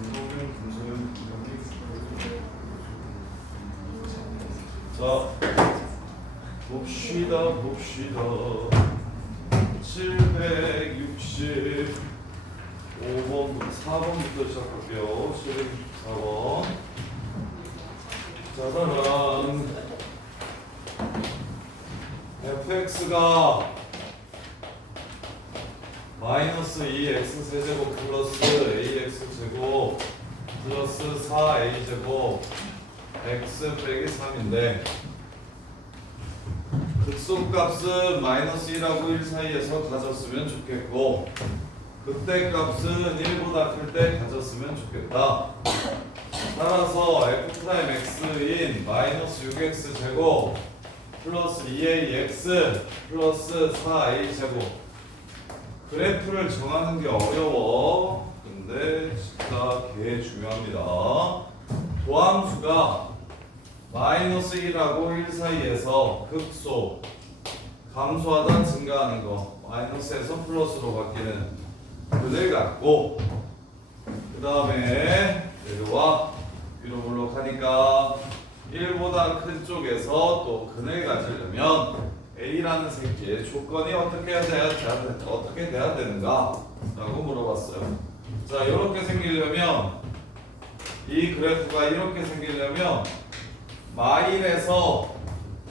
강동현, 김서연, 이승민, 자, 봅시다. 765번부터 4번부터 시작할게요. 764번. 짜자란. fx가 마이너스 2x 세제곱 플러스 ax 제곱 플러스 4a 제곱 x 빼기 3인데 극소값은 마이너스 1하고 1 사이에서 가졌으면 좋겠고 극대 값은 1보다 클 때 가졌으면 좋겠다. 따라서 f'x인 마이너스 6x 제곱 플러스 2ax 플러스 4a 제곱 그래프를 정하는 게 어려워. 근데 진짜 개 중요합니다. 도함수가 마이너스 1하고 1 사이에서 극소 감소하다 증가하는 거 마이너스에서 플러스로 바뀌는 그를 갖고 그 다음에 내려와 위로 올라가니까 1보다 큰 쪽에서 또 근을 가지려면 A라는 새끼의 조건이 어떻게 돼야 되는가? 라고 물어봤어요. 자, 이렇게 생기려면 이 그래프가 이렇게 생기려면 마일에서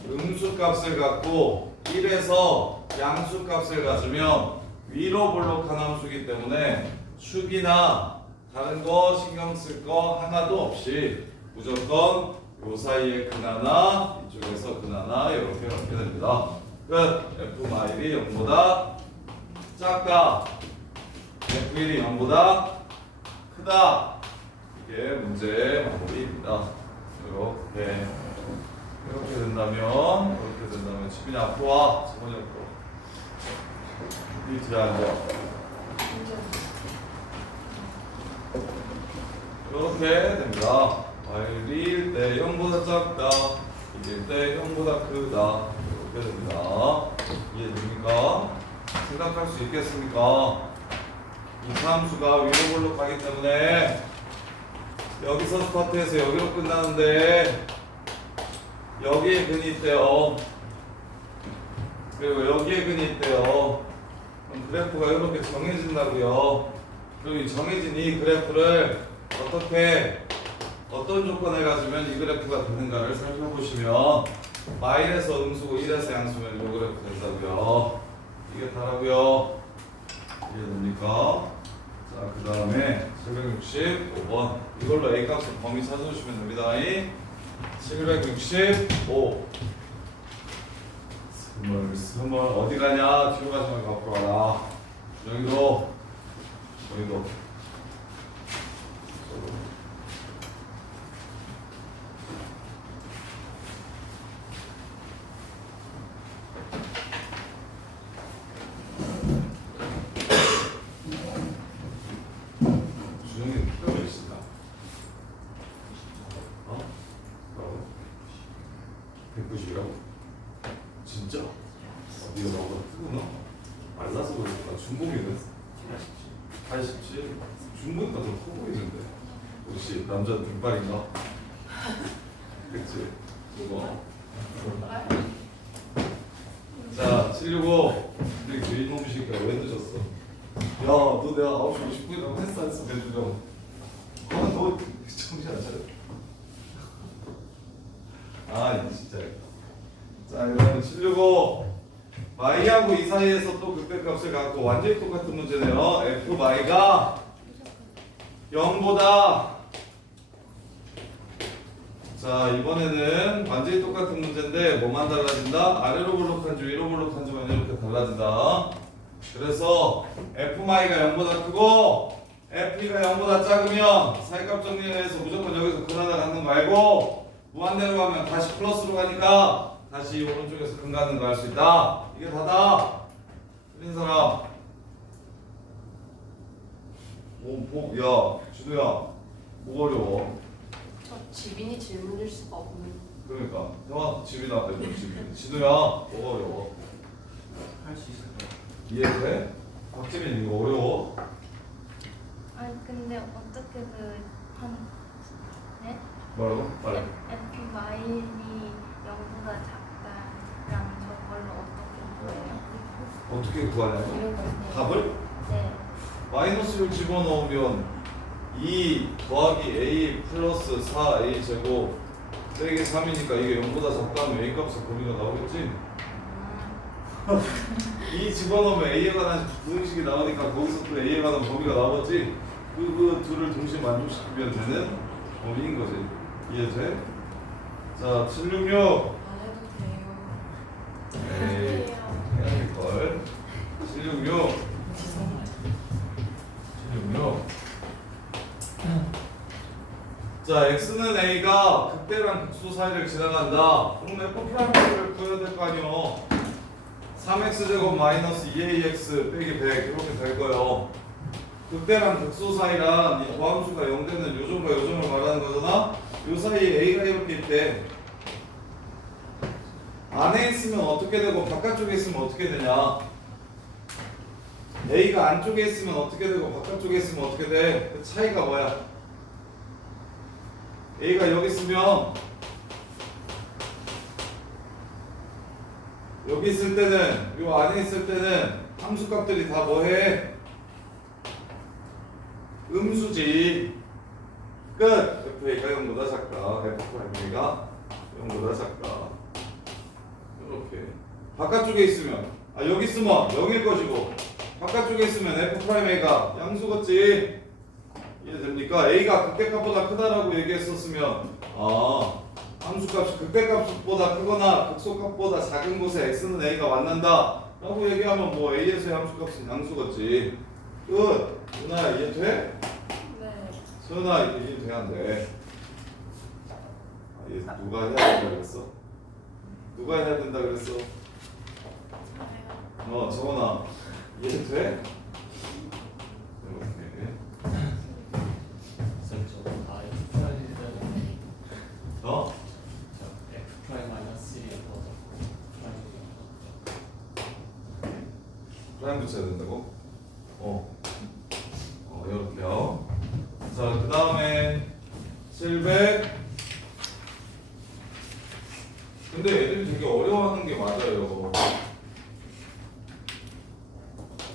음수값을 갖고 1에서 양수값을 가지면 위로 볼록한 함수이기 때문에 축이나 다른 거 신경 쓸 거 하나도 없이 무조건 요 사이에 근 하나 이쪽에서 근 하나 이렇게 됩니다. 끝. F 마일이 0보다 작다. F1이 0보다 크다. 이게 문제의 마무리입니다. 이렇게 된다면 지민이 앞으로 와. 지민이 앞으로. 이 뒤에 앉아. 이렇게 됩니다. 마일이 1대 0보다 작다. 1대 0보다 크다. 이렇게 됩니다. 이해됩니까? 생각할 수 있겠습니까? 이 함수가 위로 볼록하기 때문에 여기서 스타트해서 여기로 끝나는데 여기에 근이 있대요. 그리고 여기에 근이 있대요. 그럼 그래프가 이렇게 정해진다고요. 그리고 이 정해진 이 그래프를 어떤 조건을 가지면 이 그래프가 되는가를 살펴보시면 마일에서 음수고 1에서 양수면 이 그래프 된다고요. 이게 다라고요. 이해됩니까? 자, 그 다음에 765번 이걸로 A 값의 범위 찾아주시면 됩니다. 765 스물 어디 가냐? 뒤로 가지 말고 앞으로 가라. 여기도 준영이는 키가 몇이다? 어? 뭐라고? 190이라고? 진짜? 네가 나보다 크구나? 말라서 그러니까 중복이네. 87? 중복이니까 더 커 보이는데. 혹시 남자 등발인가? 그치? 이거. 자, 765. 근데 그 이놈 새끼야 왜 늦었어? 야, 너 내가 9시 50분이라고 했어 안 했어? 내주정. 너 정신 안 차려. 아, 진짜. 자, 이러면 765. y하고 이 사이에서 또 극대값을 갖고 완전히 똑같은 문제네요. f y가 0보다 자 이번에는 완전히 똑같은 문제인데 뭐만 달라진다? 아래로 블록한 지 위로 블록한 지만 이렇게 달라진다. 그래서 fy가 0보다 크고 f가 0보다 작으면 사이값 정리해서 무조건 여기서 근 하나 갖는 거 알고 무한대로 가면 다시 플러스로 가니까 다시 오른쪽에서 근 갖는 거 알 수 있다. 이게 다다. 틀린 사람. 야, 준우야, 뭐가 어려워? 저 지빈이 질문일 수가 없는. 그러니까, 형아, 집이 나왔다, 이거 집이. 진우야, 뭐가 어려워? 할 수 있을 것 같아. 이해돼? 박재민, 이거 어려워? 아니 근데 어떻게 네? 뭐라고? 빨리. F 마일이 0보다 작다랑 저걸로 어떻게 구해요? 어떻게 구하냐고? 이런 거요. 답을? 네. 마이너스를 집어넣으면 2 더하기 a 플러스 4a 제곱 빼기 3이니까 이게 0보다 작다면 a 값의 범위가 나오겠지? 2 집어넣으면 a에 관한 부등식이 나오니까 거기서 또 a에 관한 범위가 나오겠지? 그 둘을 동시에 만족시키면 되는 범위인 거지. 이해돼? 자, 766 안 해도 돼요. 에이, 해야 될걸. 766 자, x는 a가 극대랑 극소 사이를 지나간다. 그럼 f 프라임을 구해야 될 거 아니요. 3x 제곱 마이너스 2ax 빼기 100 이렇게 될 거예요. 극대랑 극소 사이란 이 도함수가 0되는 요점과 요점을 말하는 거잖아. 요 사이에 a가 이렇게 있대. 안에 있으면 어떻게 되고 바깥쪽에 있으면 어떻게 되냐? a가 안쪽에 있으면 어떻게 되고 바깥쪽에 있으면 어떻게 돼? 그 차이가 뭐야? a가 여기 있으면 여기 있을 때는 요 안에 있을 때는 함수값들이 다 뭐해? 음수지. 끝. fa가 0보다 작다. f'a가 0보다 작다. 이렇게 바깥쪽에 있으면 여기 있으면 0일 것이고 바깥쪽에 있으면 f'a가 양수겠지. 이해됩니까? a가 극대값보다 크다라고 얘기했었으면 함수값이 극대값보다 크거나 극소값보다 작은 곳에 x는 a가 만난다 라고 얘기하면 뭐 a에서의 함수값은 양수겠지. 끝. 누나야 이해돼? 네. 수연아 이해돼 안 돼? 얘 누가 해야 된다 그랬어? 누가 해야 된다 그랬어? 정원아 이해돼? 쌤, 저도 다 F 프라임 때문에 어? 저 F 프라임 마이너스 1이 더서 프라임 붙여야 된다고? 이렇게요. 자, 그 다음에 700. 근데 애들이 되게 어려워하는 게 맞아요.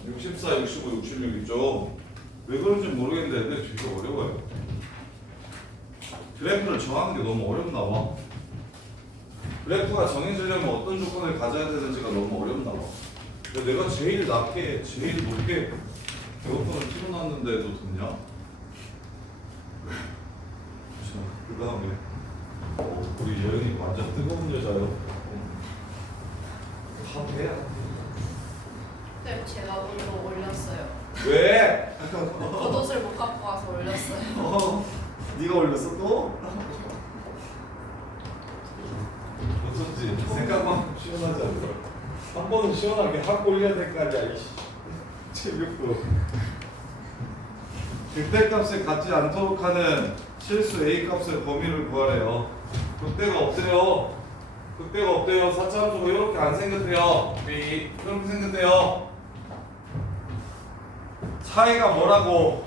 64, 65, 66 있죠? 왜 그런지 모르겠는데 애들이 되게 어려워요. 그래프를 정하는 게 너무 어렵나 봐. 그래프가 정해지려면 어떤 조건을 가져야 되는지가 너무 어렵나 봐. 근데 내가 제일 낮게, 제일 높게 배고픔을 틀어놨는데도 듣냐? 그 다음에 우리 여연이 완전 뜨거운 여자요. 합해야 네, 제가 오늘 올렸어요. 왜? 겉옷을 못 갖고 와서 올렸어요. 네가 올렸어 또? 어쩐지 생각만 시원하지 않더라. 한 번은 시원하게 하고 올려야 될 거 아니야. 이씨. 체육도 극대값을 갖지 않도록 하는 실수 A값의 범위를 구하래요. 극대가 없대요. 극대가 없대요. 4차 함수가 이렇게 안 생겼대요. B 이렇게 생겼대요. 차이가 뭐라고?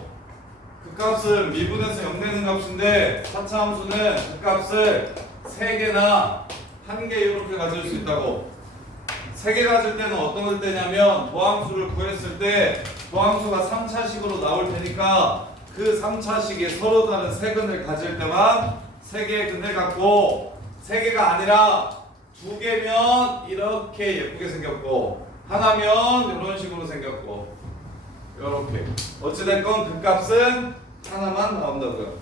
극값은 미분에서 0 되는 값인데 4차 함수는 극값을 3개나 1개 이렇게 가질 수 있다고. 3개 가질 때는 어떤 때냐면 도함수를 구했을 때 도함수가 3차식으로 나올 테니까 그 3차식이 서로 다른 세 근을 가질 때만 3개의 근을 갖고 3개가 아니라 2개면 이렇게 예쁘게 생겼고 하나면 이런 식으로 생겼고 이렇게 어찌됐건 극값은 하나만 나온다고요.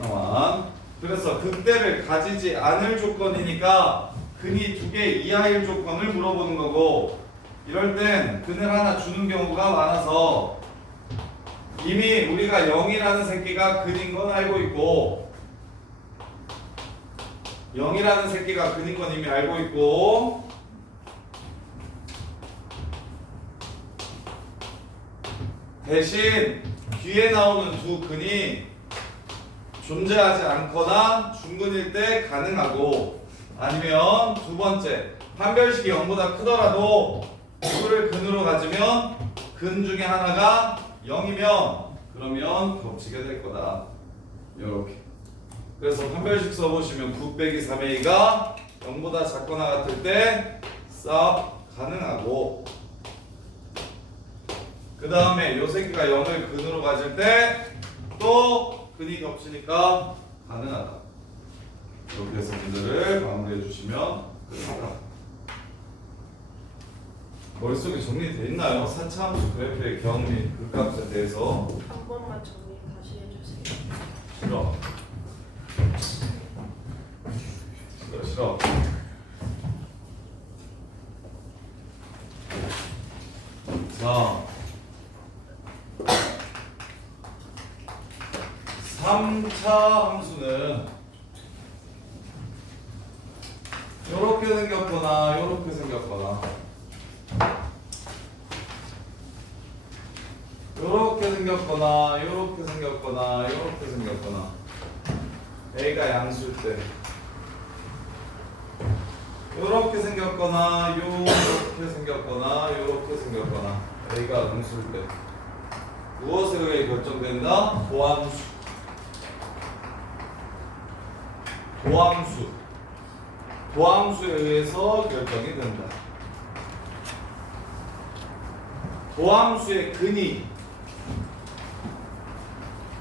하나만. 그래서 극대를 가지지 않을 조건이니까 근이 2개 이하일 조건을 물어보는 거고 이럴 땐 근을 하나 주는 경우가 많아서 이미 우리가 0이라는 새끼가 근인 건 알고 있고 0이라는 새끼가 근인 건 이미 알고 있고 대신 뒤에 나오는 두 근이 존재하지 않거나 중근일 때 가능하고 아니면 두 번째 판별식이 0보다 크더라도 이거를 근으로 가지면 근 중에 하나가 0이면 그러면 겹치게 될 거다. 이렇게. 그래서 판별식 써보시면 9 빼기 3a가 0보다 작거나 같을 때 쌉 가능하고 그 다음에 요 새끼가 0을 근으로 가질 때 또 근이 겹치니까 가능하다. 이렇게 해서 문제를 마무리해 주시면 끝입니다. 머릿속에 정리되어 있나요? 4차 함수 그래프의 경 및 극값에 대해서. 한 번만 정리 다시 해주세요. 싫어. 싫어. 자, 3차 함수는 요렇게 생겼거나 요렇게 생겼거나 요렇게 생겼거나 요렇게 생겼거나 요렇게 생겼거나 A가 양수일 때 요렇게 생겼거나 요렇게 생겼거나 요렇게 생겼거나 A가 음수일 때 무엇에 의해 결정된다? 도함수 도함수에 의해서 결정이 된다. 도함수의 근이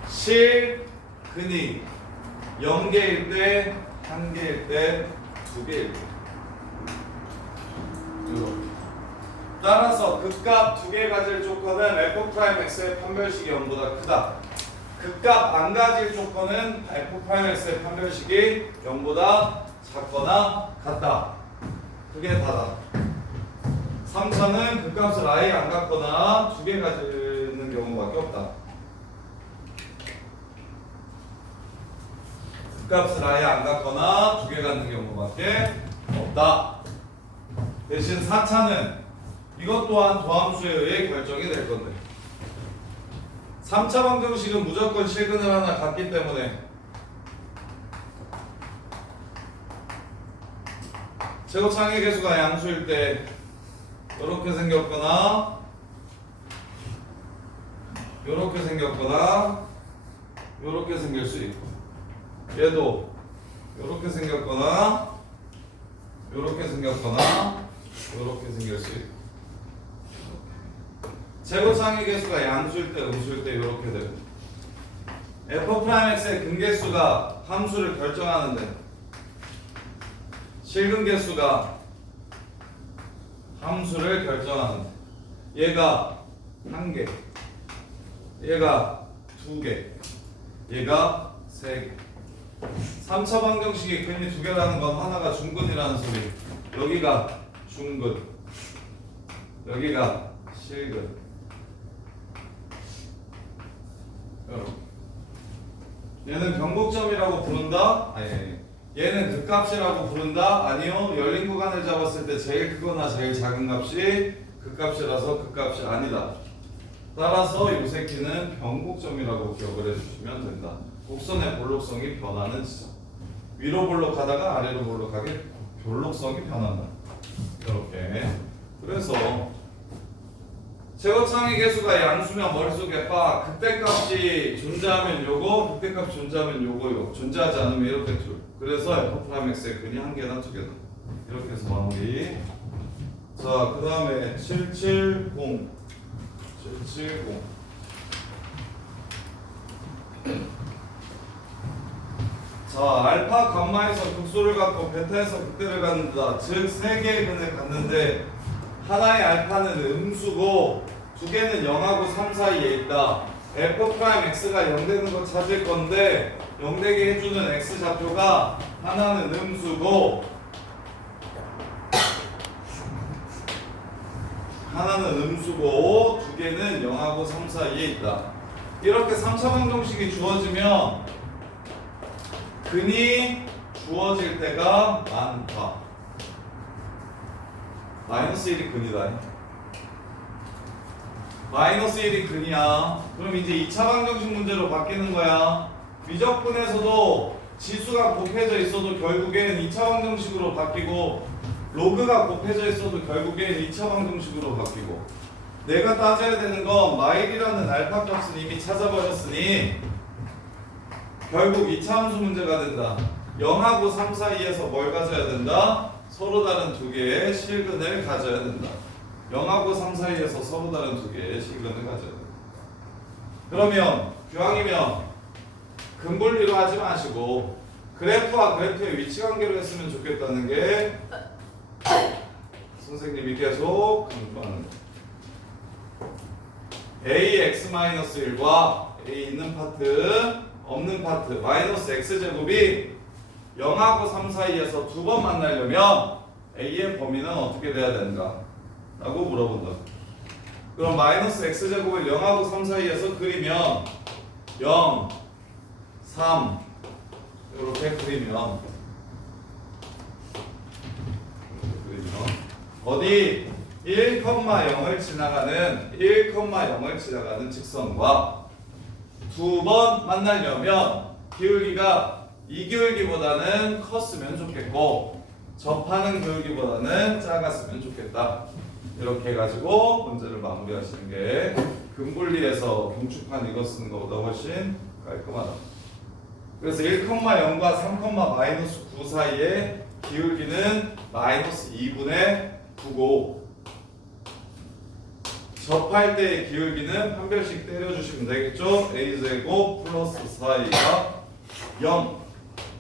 실근이 0개일 때, 1개일 때, 2개일 때 이렇게. 따라서 극값 2개 가질 조건은 f'x의 판별식이 0보다 크다. 극값 안 가질 조건은 f'x의 판별식이 0보다 작거나 같다. 그게 다다. 3차는 극값을 아예 안 갖거나 2개 가지는 경우밖에 없다. 극값을 아예 안 갖거나 2개 갖는 경우밖에 없다. 대신 4차는 이것 또한 도함수에 의해 결정이 될 건데 3차 방정식은 무조건 실근을 하나 갖기 때문에 최고창의 개수가 양수일 때 이렇게 생겼거나 이렇게 생겼거나 이렇게 생길 수 있고 얘도 이렇게 생겼거나 이렇게 생겼거나 이렇게 생길 수 있고 최고창의 개수가 양수일 때 음수일 때 이렇게 됩니다. f'x의 근개수가 함수를 결정하는데 실근개수가 함수를 결정하는데 얘가 1개 얘가 2개 얘가 3개 3차 방정식이 근이 2개라는 건 하나가 중근이라는 소리. 여기가 중근 여기가 실근 얘는 변곡점이라고 부른다? 아니 얘는 극값이라고 부른다? 아니요 열린 구간을 잡았을 때 제일 크거나 제일 작은 값이 극값이라서 극값이 아니다. 따라서 이 새끼는 변곡점이라고 기억을 해주시면 된다. 곡선의 볼록성이 변하는 지점. 위로 볼록하다가 아래로 볼록하게 볼록성이 변한다. 이렇게. 그래서 제곱창의 개수가 양수면 머릿속에 빠 극대값이 존재하면 요거, 극대값이 존재하면 요거요. 존재하지 않으면 이렇게 둘. 그래서 F'X의 근이 한 개나 두 개다. 이렇게 해서 마무리. 자, 그 다음에 770. 자, 알파 감마에서 극소를 갖고 베타에서 극대를 갖는다. 즉, 세 개의 근을 갖는데 하나의 알파는 음수고 두 개는 0하고 3 사이에 있다. F'X가 0 되는 거 찾을 건데 0 되게 해주는 X 좌표가 하나는 음수고 두 개는 0하고 3 사이에 있다. 이렇게 3차 방정식이 주어지면 근이 주어질 때가 많다. 마이너스 1이 근이다. 마이너스 1이 근이야. 그럼 이제 2차 방정식 문제로 바뀌는 거야. 미적분에서도 지수가 곱해져 있어도 결국엔 2차 방정식으로 바뀌고 로그가 곱해져 있어도 결국엔 2차 방정식으로 바뀌고 내가 따져야 되는 건 마일이라는 알파 값은 이미 찾아버렸으니 결국 2차 함수 문제가 된다. 0하고 3 사이에서 뭘 가져야 된다? 서로 다른 두 개의 실근을 가져야 된다. 0하고 3 사이에서 서로 다른 두 개의 실근을 가져야 된다. 그러면 교황이면 근분리로 하지 마시고 그래프와 그래프의 위치 관계로 했으면 좋겠다는 게 선생님이 계속 강조하는 거. ax-1과 a 있는 파트, 없는 파트, 마이너스 x제곱이 0하고 3 사이에서 두 번 만나려면 a의 범위는 어떻게 돼야 되는가? 라고 물어본다. 그럼 마이너스 x제곱을 0하고 3 사이에서 그리면 0, 3 이렇게 그리면 어디 1,0을 지나가는 직선과 두 번 만나려면 기울기가 이 기울기보다는 컸으면 좋겠고 접하는 기울기보다는 작았으면 좋겠다. 이렇게 해가지고 문제를 마무리하시는 게 근분리에서 공축한 이거 쓰는 것보다 훨씬 깔끔하다. 그래서 1,0과 3,-9 사이에 기울기는 마이너스 2분의 9고 접할 때의 기울기는 한 별씩 때려주시면 되겠죠? a제곱 플러스 4a가 0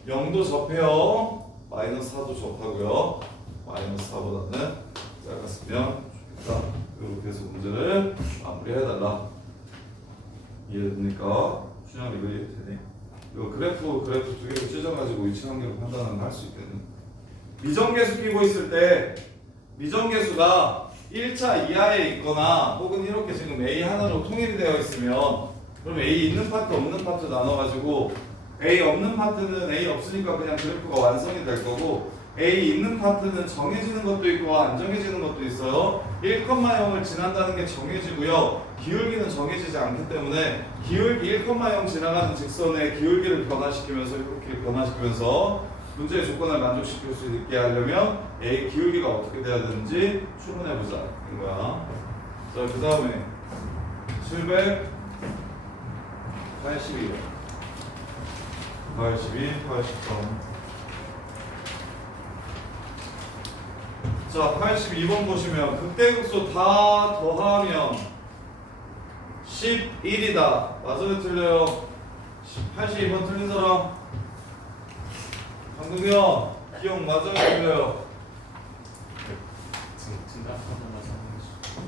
0도 접해요. 마이너스 4도 접하고요. 마이너스 4보다는 작았으면 좋겠다. 이렇게 해서 문제를 마무리해달라. 이해됩니까? 준영 이거 이해되네? 이거 그래프 두 개를 찢어가지고 위치 관계로 판단을 할 수 있겠네. 미정계수 끼고 있을 때 미정계수가 1차 이하에 있거나 혹은 이렇게 지금 A 하나로 통일이 되어 있으면 그럼 A 있는 파트 없는 파트 나눠가지고 A 없는 파트는 A 없으니까 그냥 그래프가 완성이 될 거고 A 있는 파트는 정해지는 것도 있고 안 정해지는 것도 있어요. 1,0을 지난다는 게 정해지고요. 기울기는 정해지지 않기 때문에 기울기 1,0 지나가는 직선의 기울기를 변화시키면서 이렇게 변화시키면서 문제의 조건을 만족시킬 수 있게 하려면 A 기울기가 어떻게 돼야 되는지 추론해보자 이거야. 자, 그 다음에 782 83 자, 82번 보시면 극대극소 다 더하면 11이다. 맞아요? 틀려요? 82번 틀린 사람? 강동현 기억 맞아요? 틀려요?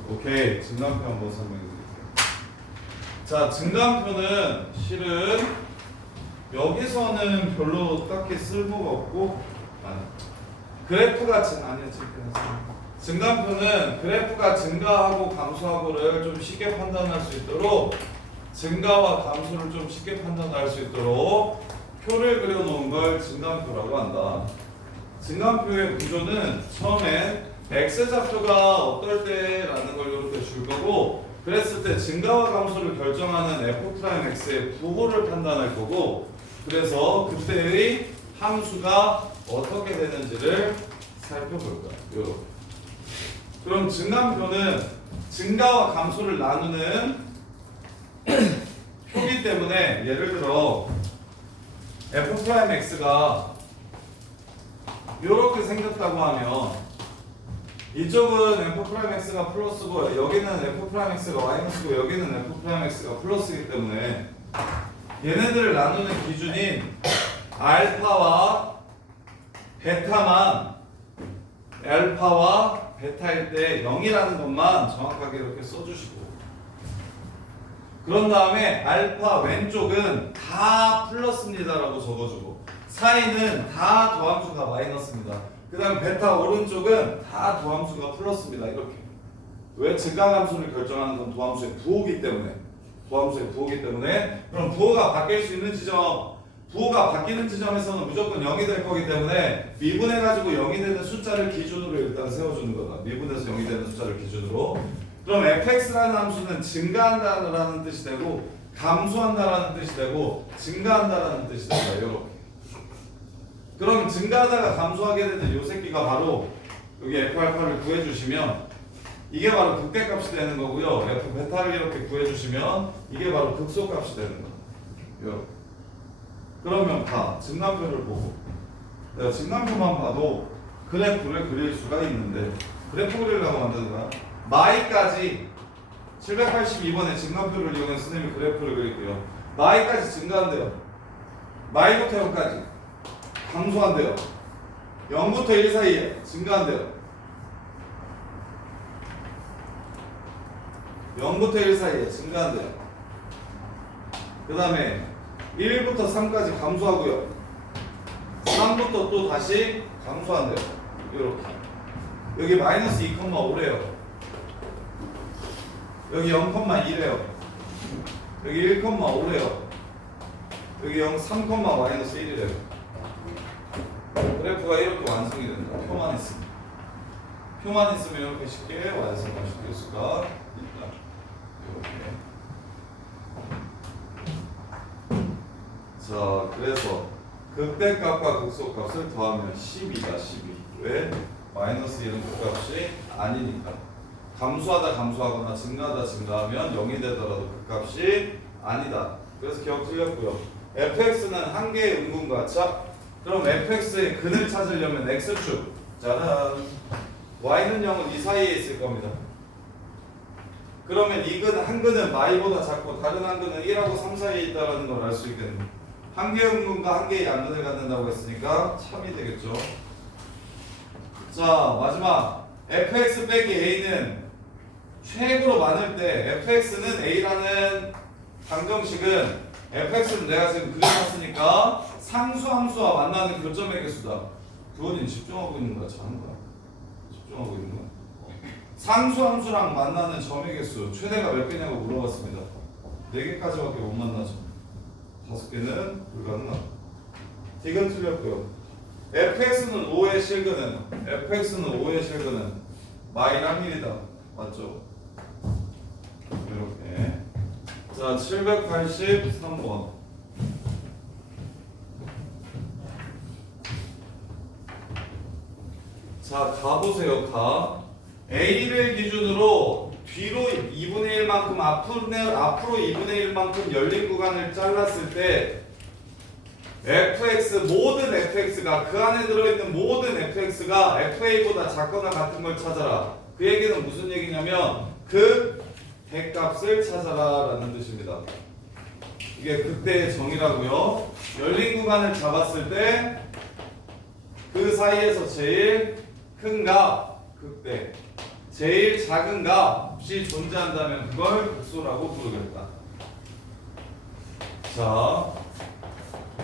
오케이, 증간표 한번 설명해 드릴게요. 자, 증간표는 실은 여기서는 별로 딱히 쓸모가 없고 그래프가 증간표는 그래프가 증가하고 감소하고를 좀 쉽게 판단할 수 있도록 증가와 감소를 좀 쉽게 판단할 수 있도록 표를 그려놓은 걸 증간표라고 한다. 증간표의 구조는 처음엔 x좌표가 어떨 때라는 걸 이렇게 줄 거고 그 그랬을 때 증가와 감소를 결정하는 f'x의 부호를 판단할 거고, 그래서 그때의 함수가 어떻게 되는지를 살펴볼 거야. 요렇게. 그럼 증감표는 증가와 감소를 나누는 표기 때문에, 예를 들어 f'x가 이렇게 생겼다고 하면 이쪽은 f'x가 플러스고 여기는 f'x가 마이너스고 여기는 f'x가 플러스이기 때문에 얘네들을 나누는 기준인 알파와 베타만 알파와 베타일 때 0이라는 것만 정확하게 이렇게 써주시고, 그런 다음에 알파 왼쪽은 다 플러스입니다라고 적어주고 사이는 다 도함수가 마이너스입니다. 그 다음에 베타 오른쪽은 다 도함수가 플러스입니다. 이렇게. 왜? 증가함수를 결정하는 건 도함수의 부호기 때문에. 도함수의 부호기 때문에. 그럼 부호가 바뀔 수 있는 지점, 부호가 바뀌는 지점에서는 무조건 0이 될 거기 때문에 미분해가지고 0이 되는 숫자를 기준으로 일단 세워주는 거다. 미분해서 0이 되는 숫자를 기준으로. 그럼 fx라는 함수는 증가한다라는 뜻이 되고 감소한다라는 뜻이 되고 증가한다라는 뜻이 된다. 이렇게. 그럼 증가하다가 감소하게 되는 요 새끼가 바로 여기 f알파를 구해주시면 이게 바로 극대값이 되는 거고요. f 베타를 이렇게 구해주시면 이게 바로 극소값이 되는 거예요. 이렇게. 그러면 다 증감표를 보고 내가 증감표만 봐도 그래프를 그릴 수가 있는데, 그래프 그리려고 만드는 거야. 마이까지 782번에 증감표를 이용해서 선생님이 그래프를 그릴게요. 마이까지 증가한대요. 마이부터 0까지 감소한대요. 0부터 1 사이에 증가한대요. 0부터 1 사이에 증가한대요. 그 다음에 1부터 3까지 감소하고요. 3부터 또 다시 감소한대요. 이렇게. 여기 마이너스 2,5래요. 여기 0,2래요. 여기 1,5래요. 여기 3,-1이래요. 그래프가 이렇게 완성이 된다. 표만 있으면. 표만 있으면 이렇게 쉽게 완성하실 수가 있다. 이렇게. 자, 그래서 극대값과 극소값을 더하면 12다. 12. 왜? 마이너스 1은 극값이 아니니까. 감소하다 감소하거나 증가하다 증가하면 0이 되더라도 극값이 아니다. 그래서 기억 틀렸고요. fx는 한 개의 음분과, 자, 그럼 fx의 근을 찾으려면 x축, 짜란, y는 0은 이 사이에 있을 겁니다. 그러면 이 근, 한 근은 마이보다 작고 다른 한 근은 1하고 3 사이에 있다는 걸 알 수 있겠네요. 한 개의 음분과 한 개의 양근을 갖는다고 했으니까 참이 되겠죠. 자, 마지막 fx 빼기 a는 최고로 많을 때, fx는 a라는 방정식은 fx는 내가 지금 그려놨으니까 상수함수와 만나는 교점의 개수다. 부모님 집중하고 있는 거야? 잘하는 거야? 집중하고 있는 거야? 상수함수랑 만나는 점의 개수 최대가 몇 개냐고 물어봤습니다. 4개까지밖에 못 만나죠. 5개는 불가능하다. D가 틀렸고요. fx는 5의 실근은, fx는 5의 실근은 마이너스 1이다. 맞죠? 이렇게. 자, 783번. 자, 가보세요. 가. A를 기준으로 뒤로 2분의 1만큼, 앞으로 2분의 1만큼 열린 구간을 잘랐을 때 fx, 모든 fx가, 그 안에 들어있는 모든 fx가 fa보다 작거나 같은 걸 찾아라. 그 얘기는 무슨 얘기냐면 그 대값을 찾아라 라는 뜻입니다. 이게 극대의 정의라고요. 열린 구간을 잡았을 때 그 사이에서 제일 큰 값, 극대, 제일 작은 값이 존재한다면 그걸 극소라고 부르겠다. 자,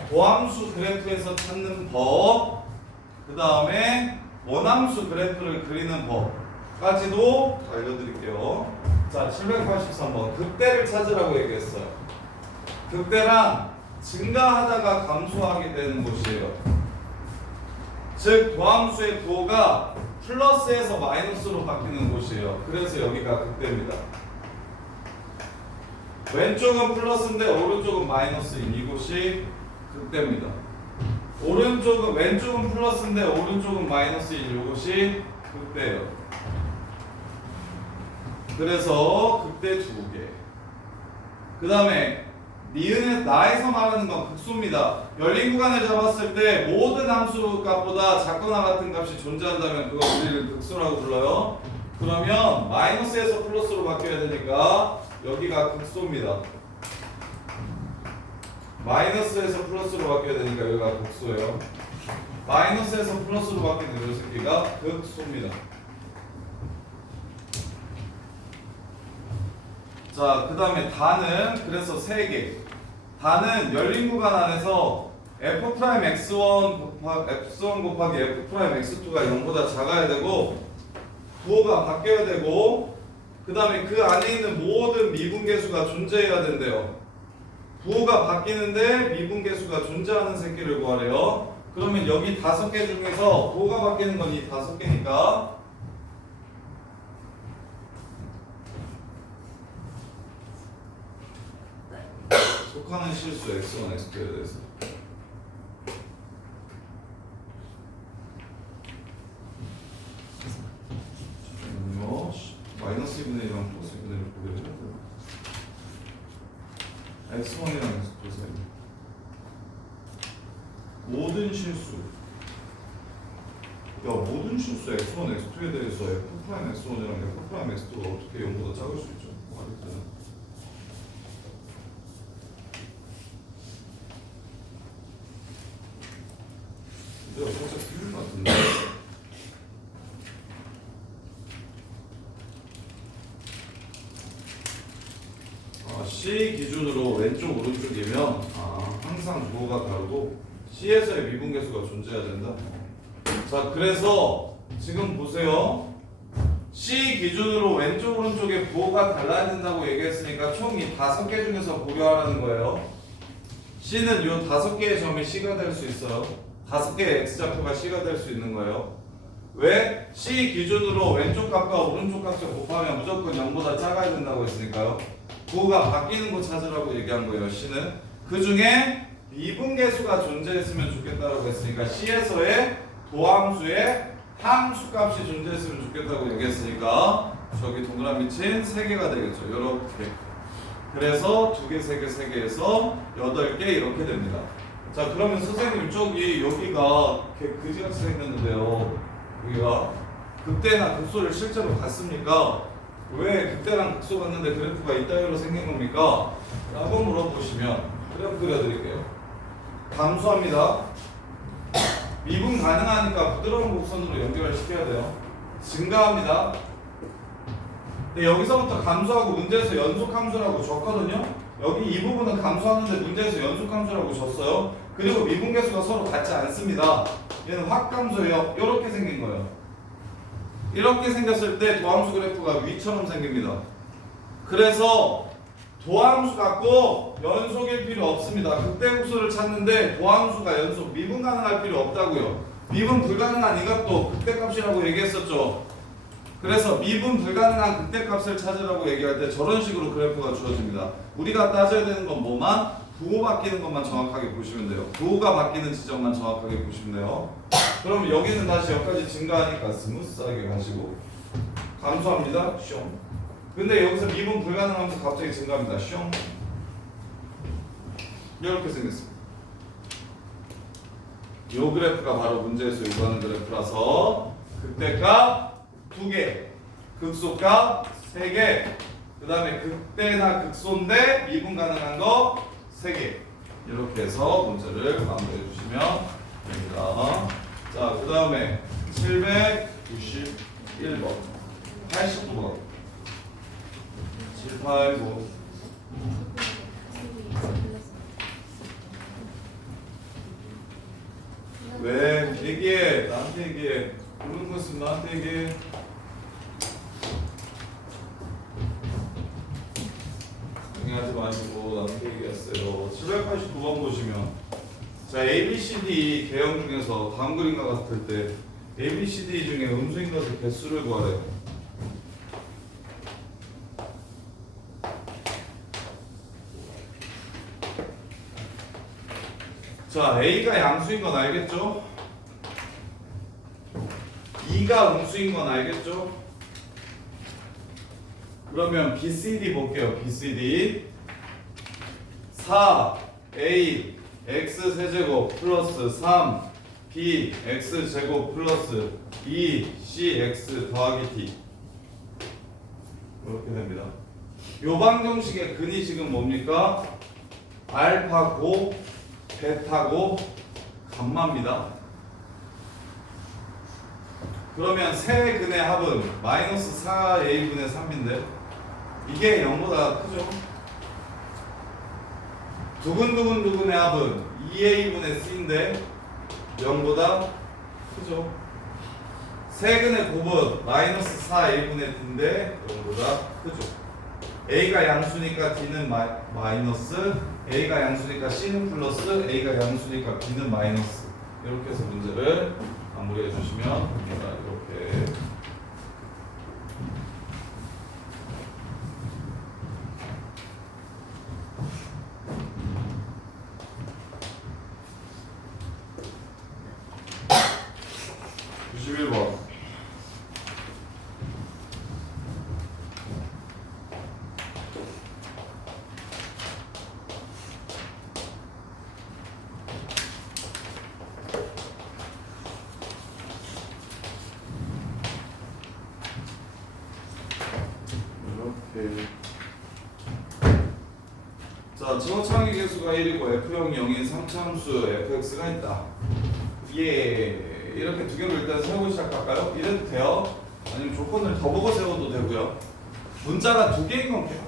도함수 그래프에서 찾는 법, 그 다음에 원함수 그래프를 그리는 법까지도 알려드릴게요. 자, 783번. 극대를 찾으라고 얘기했어요. 극대란 증가하다가 감소하게 되는 곳이에요. 즉 도함수의 부호가 플러스에서 마이너스로 바뀌는 곳이에요. 그래서 여기가 극대입니다. 왼쪽은 플러스인데 오른쪽은 마이너스인 이곳이 극대입니다. 왼쪽은 플러스인데 오른쪽은 마이너스인 이곳이 극대예요. 그래서 극대 2개. 그 다음에 니은의 나에서 말하는 건 극소입니다. 열린 구간을 잡았을 때 모든 함수 값보다 작거나 같은 값이 존재한다면 그걸 우리를 극소라고 불러요. 그러면 마이너스에서 플러스로 바뀌어야 되니까 여기가 극소입니다. 마이너스에서 플러스로 바뀌어야 되니까 여기가 극소예요. 마이너스에서 플러스로 바뀌는 이 새끼가 극소입니다. 자, 그 다음에 다는 그래서 3개. 다는 열린 구간 안에서 f'x1 곱하기 f'x2가 0보다 작아야 되고 부호가 바뀌어야 되고 그 다음에 그 안에 있는 모든 미분계수가 존재해야 된대요. 부호가 바뀌는데 미분계수가 존재하는 새끼를 구하래요. 그러면 여기 5개 중에서 부호가 바뀌는 건 이 5개니까 속하는 실수 x1, x2에 대해서 잠깐만요. 마이너스 2분의 1이랑 플러스 2분의 1을 보게 되죠. x1이랑 x2 사이 모든 실수 모든 실수 x1, x2에 대해서 f'x1이랑 f'x2가 어떻게 0보다 작을 수 있죠? 말이 되나? 내가 살짝 틀린 것 같은데. C 기준으로 왼쪽 오른쪽이면 항상 부호가 다르고 C에서의 미분계수가 존재해야 된다. 자, 그래서 지금 보세요. C 기준으로 왼쪽 오른쪽에 부호가 달라야 된다고 얘기했으니까 총 이 5개 중에서 고려하라는 거예요. C는 이 5개의 점이 C가 될 수 있어요. 5개의 X좌표가 C가 될 수 있는 거예요. 왜? C 기준으로 왼쪽 값과 오른쪽 값을 곱하면 무조건 0보다 작아야 된다고 했으니까요. 부호가 바뀌는 거 찾으라고 얘기한 거예요. C는 그 중에 미분계수가 존재했으면 좋겠다라고 했으니까 C에서의 도함수의 함수값이 존재했으면 좋겠다고 얘기했으니까 저기 동그라미 친 3개가 되겠죠. 이렇게. 그래서 2개, 3개, 3개에서 8개 이렇게 됩니다. 자, 그러면 선생님 저기 여기가 그지같이 생겼는데요. 여기가 극대나 극소를 실제로 봤습니까? 왜 극대랑 극소 봤는데 그래프가 이따위로 생긴 겁니까? 라고 물어보시면 그래프 그려드릴게요. 감소합니다. 미분 가능하니까 부드러운 곡선으로 연결을 시켜야 돼요. 증가합니다. 근데 여기서부터 감소하고 문제에서 연속함수라고 줬거든요. 여기 이 부분은 감소하는데 문제에서 연속함수라고 줬어요. 그리고 미분계수가 서로 같지 않습니다. 얘는 확감소예요. 이렇게 생긴 거예요. 이렇게 생겼을 때 도함수 그래프가 위처럼 생깁니다. 그래서 도함수 갖고 연속일 필요 없습니다. 극대국수를 찾는데 도함수가 연속 미분 가능할 필요 없다고요. 미분 불가능한 이것도 극대값이라고 얘기했었죠. 그래서 미분 불가능한 극대값을 찾으라고 얘기할 때 저런 식으로 그래프가 주어집니다. 우리가 따져야 되는 건 뭐만? 부호 바뀌는 것만 정확하게 보시면 돼요. 부호가 바뀌는 지점만 정확하게 보시면 돼요. 그럼 여기는 다시 여기까지 증가하니까 스무스하게 가시고 감소합니다. 숑. 근데 여기서 미분 불가능하면서 갑자기 증가합니다. 숑. 이렇게 생겼습니다. 이 그래프가 바로 문제에서 요구하는 그래프라서 극대값 2개, 극소값 3개, 그 다음에 극대나 극소인데 미분 가능한 거 3개. 이렇게 해서 문제를 마무리해 주시면 됩니다. 자, 그 다음에 791번, 89번, 789. 왜? 얘기해. 나한테 얘기해. 모르는 것은 나한테 얘기해. 강의하지 마시고 나한테 얘기했어요. 789번 보시면 자, ABCD 개형 중에서 다음 그림과 같을 때 ABCD 중에 음수인 것의 개수를 구하래요. 자, A가 양수인 건 알겠죠? 2가 음수인 건 알겠죠? 그러면 BCD 볼게요. BCD 4A x 세제곱 플러스 3 B x 제곱 플러스 2 C x 더하기 D 이렇게 됩니다. 요 방정식의 근이 지금 뭡니까? 알파고 베타고 감마입니다. 그러면 세 근의 합은 마이너스 4a분의 3인데 이게 0보다 크죠? 두근두근두근의 합은 2a분의 c인데 0보다 크죠? 세 근의 곱은 마이너스 4a분의 d인데 0보다 크죠? a가 양수니까 d는 마이너스, a가 양수니까 c는 플러스, a가 양수니까 b는 마이너스. 이렇게 해서 문제를 마무리해 주시면 됩니다. 이렇게. (91번) 이렇게. 자, 저차항의 개수가 1이고 F형이 0인 3차함수 fx가 있다. 예. 이렇게 두 개를 일단 세우고 시작할까요? 이래도 돼요. 아니면 조건을 더 보고 세워도 되고요. 문자가 두 개인 건 돼요.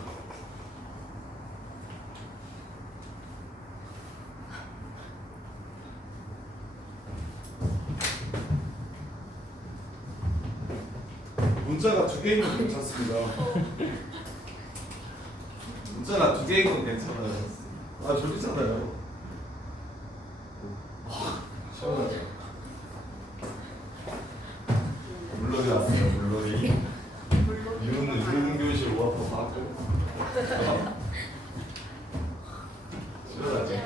문자가 두 개인 건 괜찮습니다. 문자가 두 개인 건 괜찮아요. 아, 졸리잖아요. 시원하죠? 물놀이 왔어요, 물놀이. 이분은 교실 와서 봤고. 시원하죠?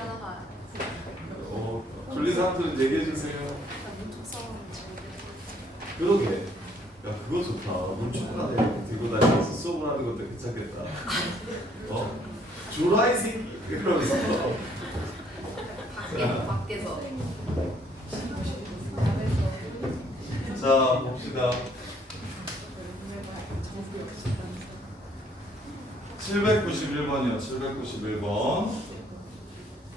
졸린 사람들은 얘기해주세요. 그러게. 야, 그거 좋다. 문축구나 들고 다니면서 수업을 하는 것도 괜찮겠다. 조라이 새끼 이러면서. 밖에서. 자, 봅시다. 791번이요. 791번.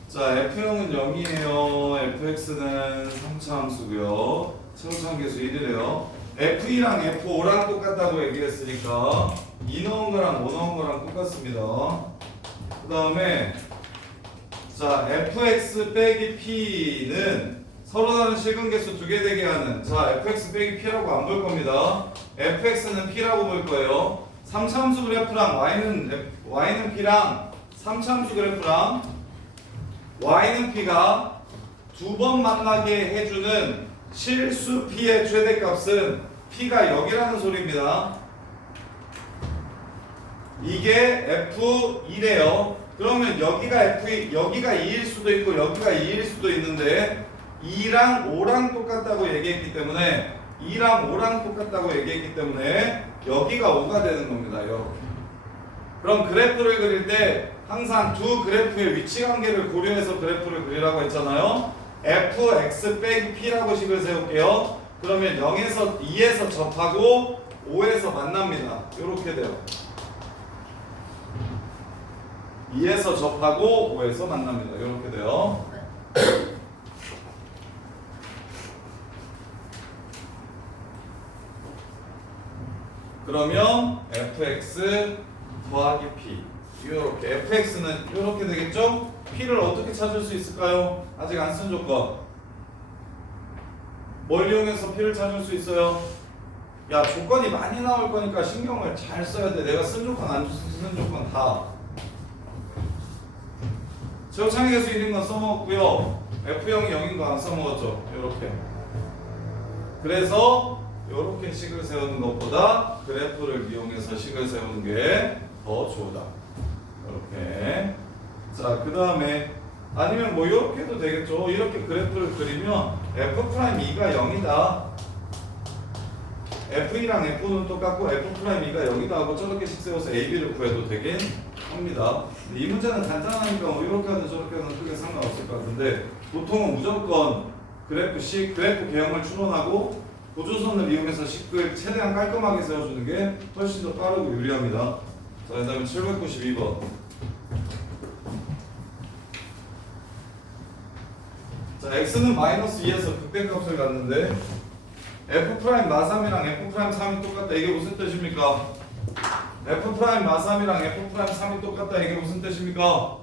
자, F형은 0이에요. fx는 3차 함수고요. 최우차항 계수 1이래요. F2랑 F5랑 똑같다고 얘기했으니까 2 넣은 거랑 5 넣은 거랑 똑같습니다. 그 다음에 자, fx 빼기 p는 서로 다른 실근계수 두 개 되게 하는 자, fx 빼기 p라고 안 볼 겁니다. fx는 p라고 볼 거예요. 3차함수 그래프랑 y는 p랑 3차함수 그래프랑 y는 p가 두 번 만나게 해주는 실수 p의 최대값은 p가 0이라는 소리입니다. 이게 f2래요. 그러면 여기가 여기가 2일 수도 있고 여기가 2일 수도 있는데 2랑 5랑 똑같다고 얘기했기 때문에 2랑 5랑 똑같다고 얘기했기 때문에 여기가 5가 되는 겁니다. 이렇게. 그럼 그래프를 그릴 때 항상 두 그래프의 위치 관계를 고려해서 그래프를 그리라고 했잖아요. fx 빼기 p라고 식을 세울게요. 그러면 0에서 2에서 접하고 5에서 만납니다. 이렇게 돼요. 2에서 접하고 5에서 만납니다. 이렇게 돼요. 그러면 fx 더하기 p 이렇게 fx는 이렇게 되겠죠? p를 어떻게 찾을 수 있을까요? 아직 안 쓴 조건 뭘 이용해서 p를 찾을 수 있어요? 야, 조건이 많이 나올 거니까 신경을 잘 써야 돼. 내가 쓴 조건 안 쓴 조건 다 최우차항 계수 1인 건 써먹었고요. F형이 0인 거 안 써먹었죠. 이렇게. 그래서 이렇게 식을 세우는 것보다 그래프를 이용해서 식을 세우는 게 더 좋다. 이렇게. 자, 그 다음에 아니면 뭐 이렇게 해도 되겠죠. 이렇게 그래프를 그리면 F'2가 0이다. F2랑 F는 똑같고 F'2가 0이다 하고 저렇게 식 세워서 AB를 구해도 되긴 합니다. 이 문제는 간단하니까 뭐 이렇게 하든 저렇게 하든 크게 상관없을 것 같은데 보통은 무조건 그래프식, 그래프 개형을 추론하고 보조선을 이용해서 식을 최대한 깔끔하게 세워주는 게 훨씬 더 빠르고 유리합니다. 자, 그 다음에 792번. 자, x는 마이너스 2에서 극대값을 갖는데 f' 마3이랑 f'3이 똑같다. 이게 무슨 뜻입니까? f' 마3이랑 f'3이 똑같다. 이게 무슨 뜻입니까?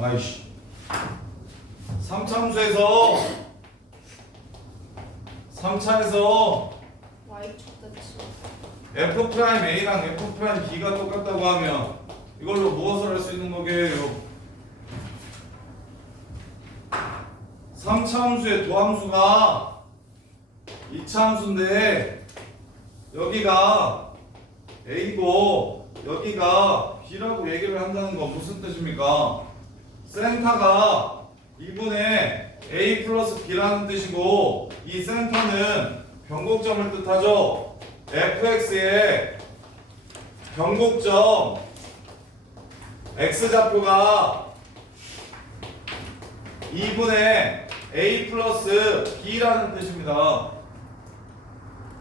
아이씨. 3차에서 Y축대치. F'A랑 F'B가 똑같다고 하면 이걸로 무엇을 할 수 있는 거게요? 3차 함수의 도함수가 2차 함수인데 여기가 A고 여기가 B라고 얘기를 한다는 건 무슨 뜻입니까? 센터가 2분의 A 플러스 B라는 뜻이고 이 센터는 변곡점을 뜻하죠. fx의 변곡점 x좌표가 2분의 a 플러스 b라는 뜻입니다.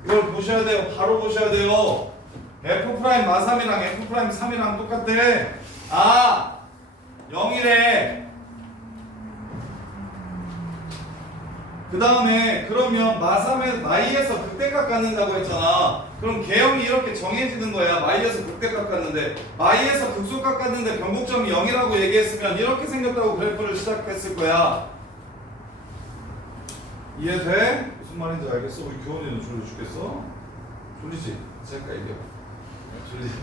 이걸 보셔야 돼요. 바로 보셔야 돼요. f' 마3이랑 f' 3이랑 똑같대. 아 0이래. 그 다음에 그러면 마3에 마이에서 극대값 갖는다고 했잖아. 그럼 개형이 이렇게 정해지는 거야. 마이에서 극대값 갖는데 마이에서 극소값 갖는데 변곡점이 0이라고 얘기했으면 이렇게 생겼다고 그래프를 시작했을 거야. 이해돼? 무슨 말인지 알겠어? 우리 교원이는 졸려 죽겠어? 졸리지? 잠깐 얘기해봐. 졸리지?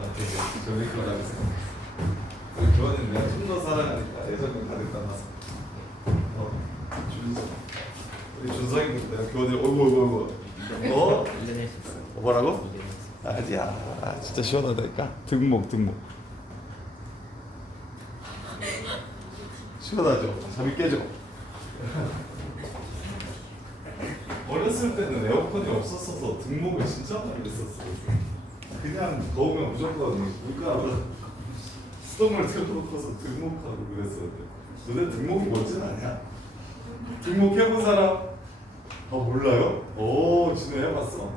아 되게 졸릴 거라면서. 우리 교원이는 내가 좀 더 사랑하니까 애정이 가득 담아서 준서 우리 준석이 내가 교원이 어이구 뭐라고? 아니야 진짜 시원하다니까. 등목 시원하죠? 잠이 깨져. 어렸을 때는 에어컨이 없었어서 등목을 진짜 많이 했었어. 그냥 더우면 무조건 물가로 수돗물 틀어놓고서 등목하고 그랬었는데 너네 등목이 뭔지 아냐? 등목 해본 사람? 몰라요? 오 진우 해봤어?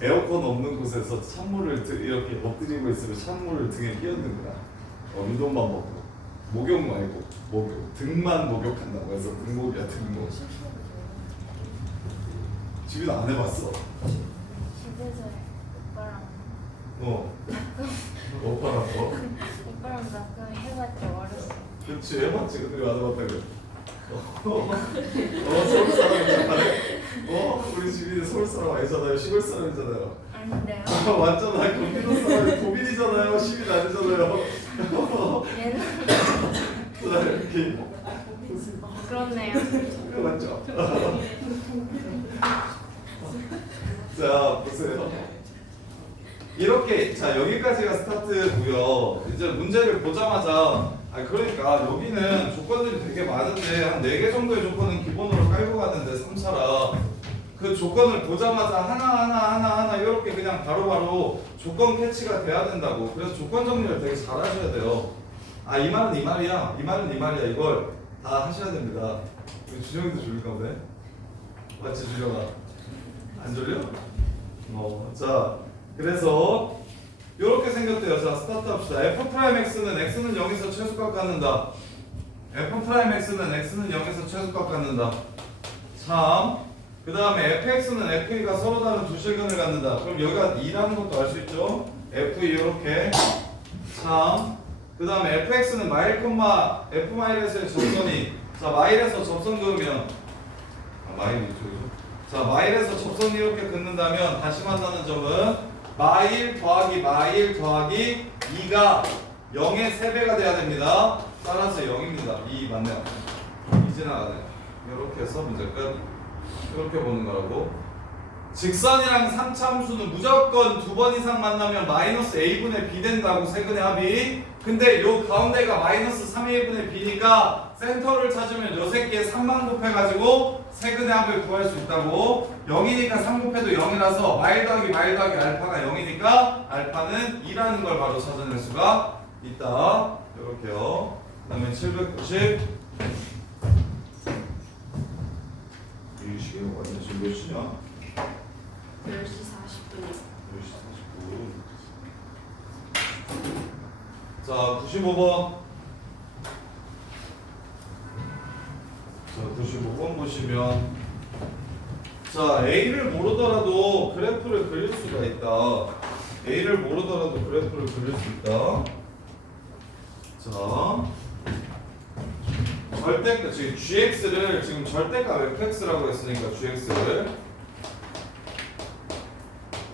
에어컨 없는 곳에서 찬물을 이렇게 엎드리고 있으면 찬물을 등에 끼얹는 거야. 운동만 먹고 목욕 말고 목욕 등만 목욕한다고 해서 등목이야 등목. 집에도 안 해봤어? 집에서 오빠랑 오빠랑 가끔 해봤죠. 어렸을 때. 그렇지 해봤지. 근데 안 해봤다 그래. 서울 사람이잖아요. 우리 집이 서울 사람 아니잖아요. 시골 사람이잖아요. 아닌데요? 맞잖아요. 경기도 사람이 도민이잖아요. 시민 아니잖아요. 얘는 이렇게 그렇네요. 맞죠? 자 보세요. 이렇게 자 여기까지가 스타트고요. 이제 문제를 보자마자 그러니까 여기는 조건들이 되게 많은데 한 4개 정도의 조건은 기본으로 깔고 갔는데 3차라 그 조건을 보자마자 하나 이렇게 그냥 바로바로 조건 캐치가 돼야 된다고. 그래서 조건 정리를 되게 잘 하셔야 돼요. 이 말은 이 말이야. 이 말은 이 말이야. 이걸 다 하셔야 됩니다. 준영이도 졸릴까 보네. 맞지 준영아? 안 졸려? 자 그래서 이렇게 생겼대요. 자 스타트 합시다. f'x는 x는 0에서 최소값 갖는다. f'x는 x는 0에서 최소값 갖는다. 참. 그 다음에 fx는 f가 서로 다른 두 실근을 갖는다. 그럼 여기가 2라는 것도 알 수 있죠. f 이렇게. 참. 그 다음에 fx는 f'-s의 접선이 자 마일에서 접선 그으면 마일 이쪽이죠. 자 마일에서 접선이 이렇게 긋는다면 다시 만나는 점은 마일 더하기 2가 0의 3배가 돼야 됩니다. 따라서 0입니다. 2 맞네요. 2 지나가네요. 이렇게 해서 문제 끝. 이렇게 보는 거라고. 직선이랑 3차함수는 무조건 두 번 이상 만나면 마이너스 a분의 b 된다고 세근의 합이. 근데 요 가운데가 마이너스 3a분의 b니까 센터를 찾으면 요 새끼에 3만 곱해가지고 세근의 합을 구할 수 있다고. 0이니까 3 곱해도 0이라서 마일 더하기 알파가 0이니까 알파는 2라는 걸 바로 찾아낼 수가 있다. 이렇게요. 그 다음에 790. 이 시계가 완전 지금 몇 시냐? 10시 40분이요. 10시 49분. 자, 95번. 자, 95번 보시면, 자, A를 모르더라도 그래프를 그릴 수가 있다. A를 모르더라도 그래프를 그릴 수 있다. 자, 절대값, 지금 gx를 지금 절대값 fx라고 했으니까 gx를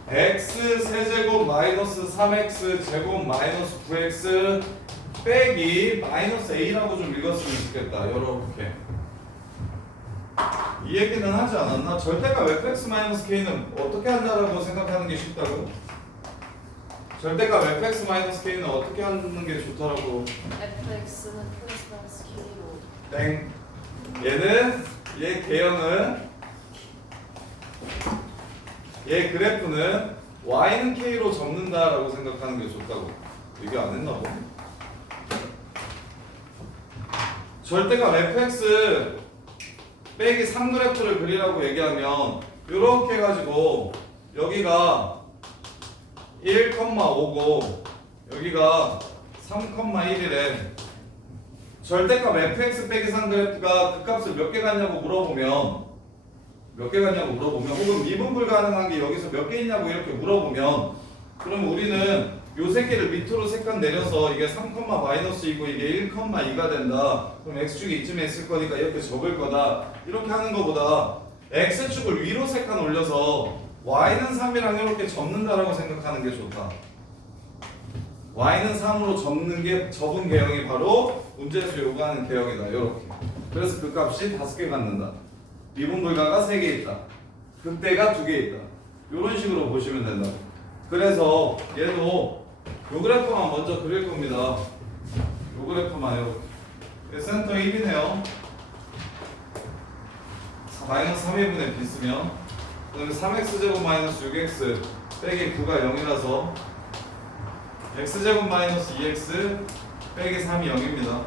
x 세제곱 마이너스 3x 제곱 마이너스 9x 빼기 마이너스 a라고 좀 읽었으면 좋겠다. 요렇게 이 얘기는 하지 않았나? 절대값 fx 마이너스 k는 어떻게 한다라고 생각하는 게 쉽다고? 절대값 fx 마이너스 k는 어떻게 하는 게 좋다라고? fx는 플러스 마이너스 k로. 땡. 얘는 얘 개형은 얘 그래프는 y는 k로 접는다라고 생각하는 게 좋다고. 얘기 안 했나 보네. 절대값 fx 빼기 3 그래프를 그리라고 얘기하면 이렇게 해가지고 여기가 1,5고 여기가 3,1이래. 절대값 fx 빼기 3 그래프가 그 값을 몇 개 갖냐고 물어보면 혹은 미분 불가능한 게 여기서 몇 개 있냐고 이렇게 물어보면 그럼 우리는 요 세 개를 밑으로 세 칸 내려서 이게 3, 마이너스이고 이게 1,2가 된다. 그럼 x축이 이쯤에 있을 거니까 이렇게 접을 거다. 이렇게 하는 거보다 x축을 위로 세 칸 올려서 y는 3이랑 이렇게 접는다라고 생각하는 게 좋다. y는 3으로 접은 개형이 바로 문제에서 요구하는 개형이다. 이렇게. 그래서 그 값이 5개 갖는다. 미분 불가가 3개 있다. 극대가 2개 있다. 이런 식으로 보시면 된다. 그래서 얘도 요 그래프만 먼저 그릴 겁니다. 요 그래프만 이렇게. 센터 1이네요. 마이너스 3분의 b 쓰면 그 다음에 3x제곱 마이너스 6x 빼기 9가 0이라서 x제곱 마이너스 2x 빼기 3이 0입니다.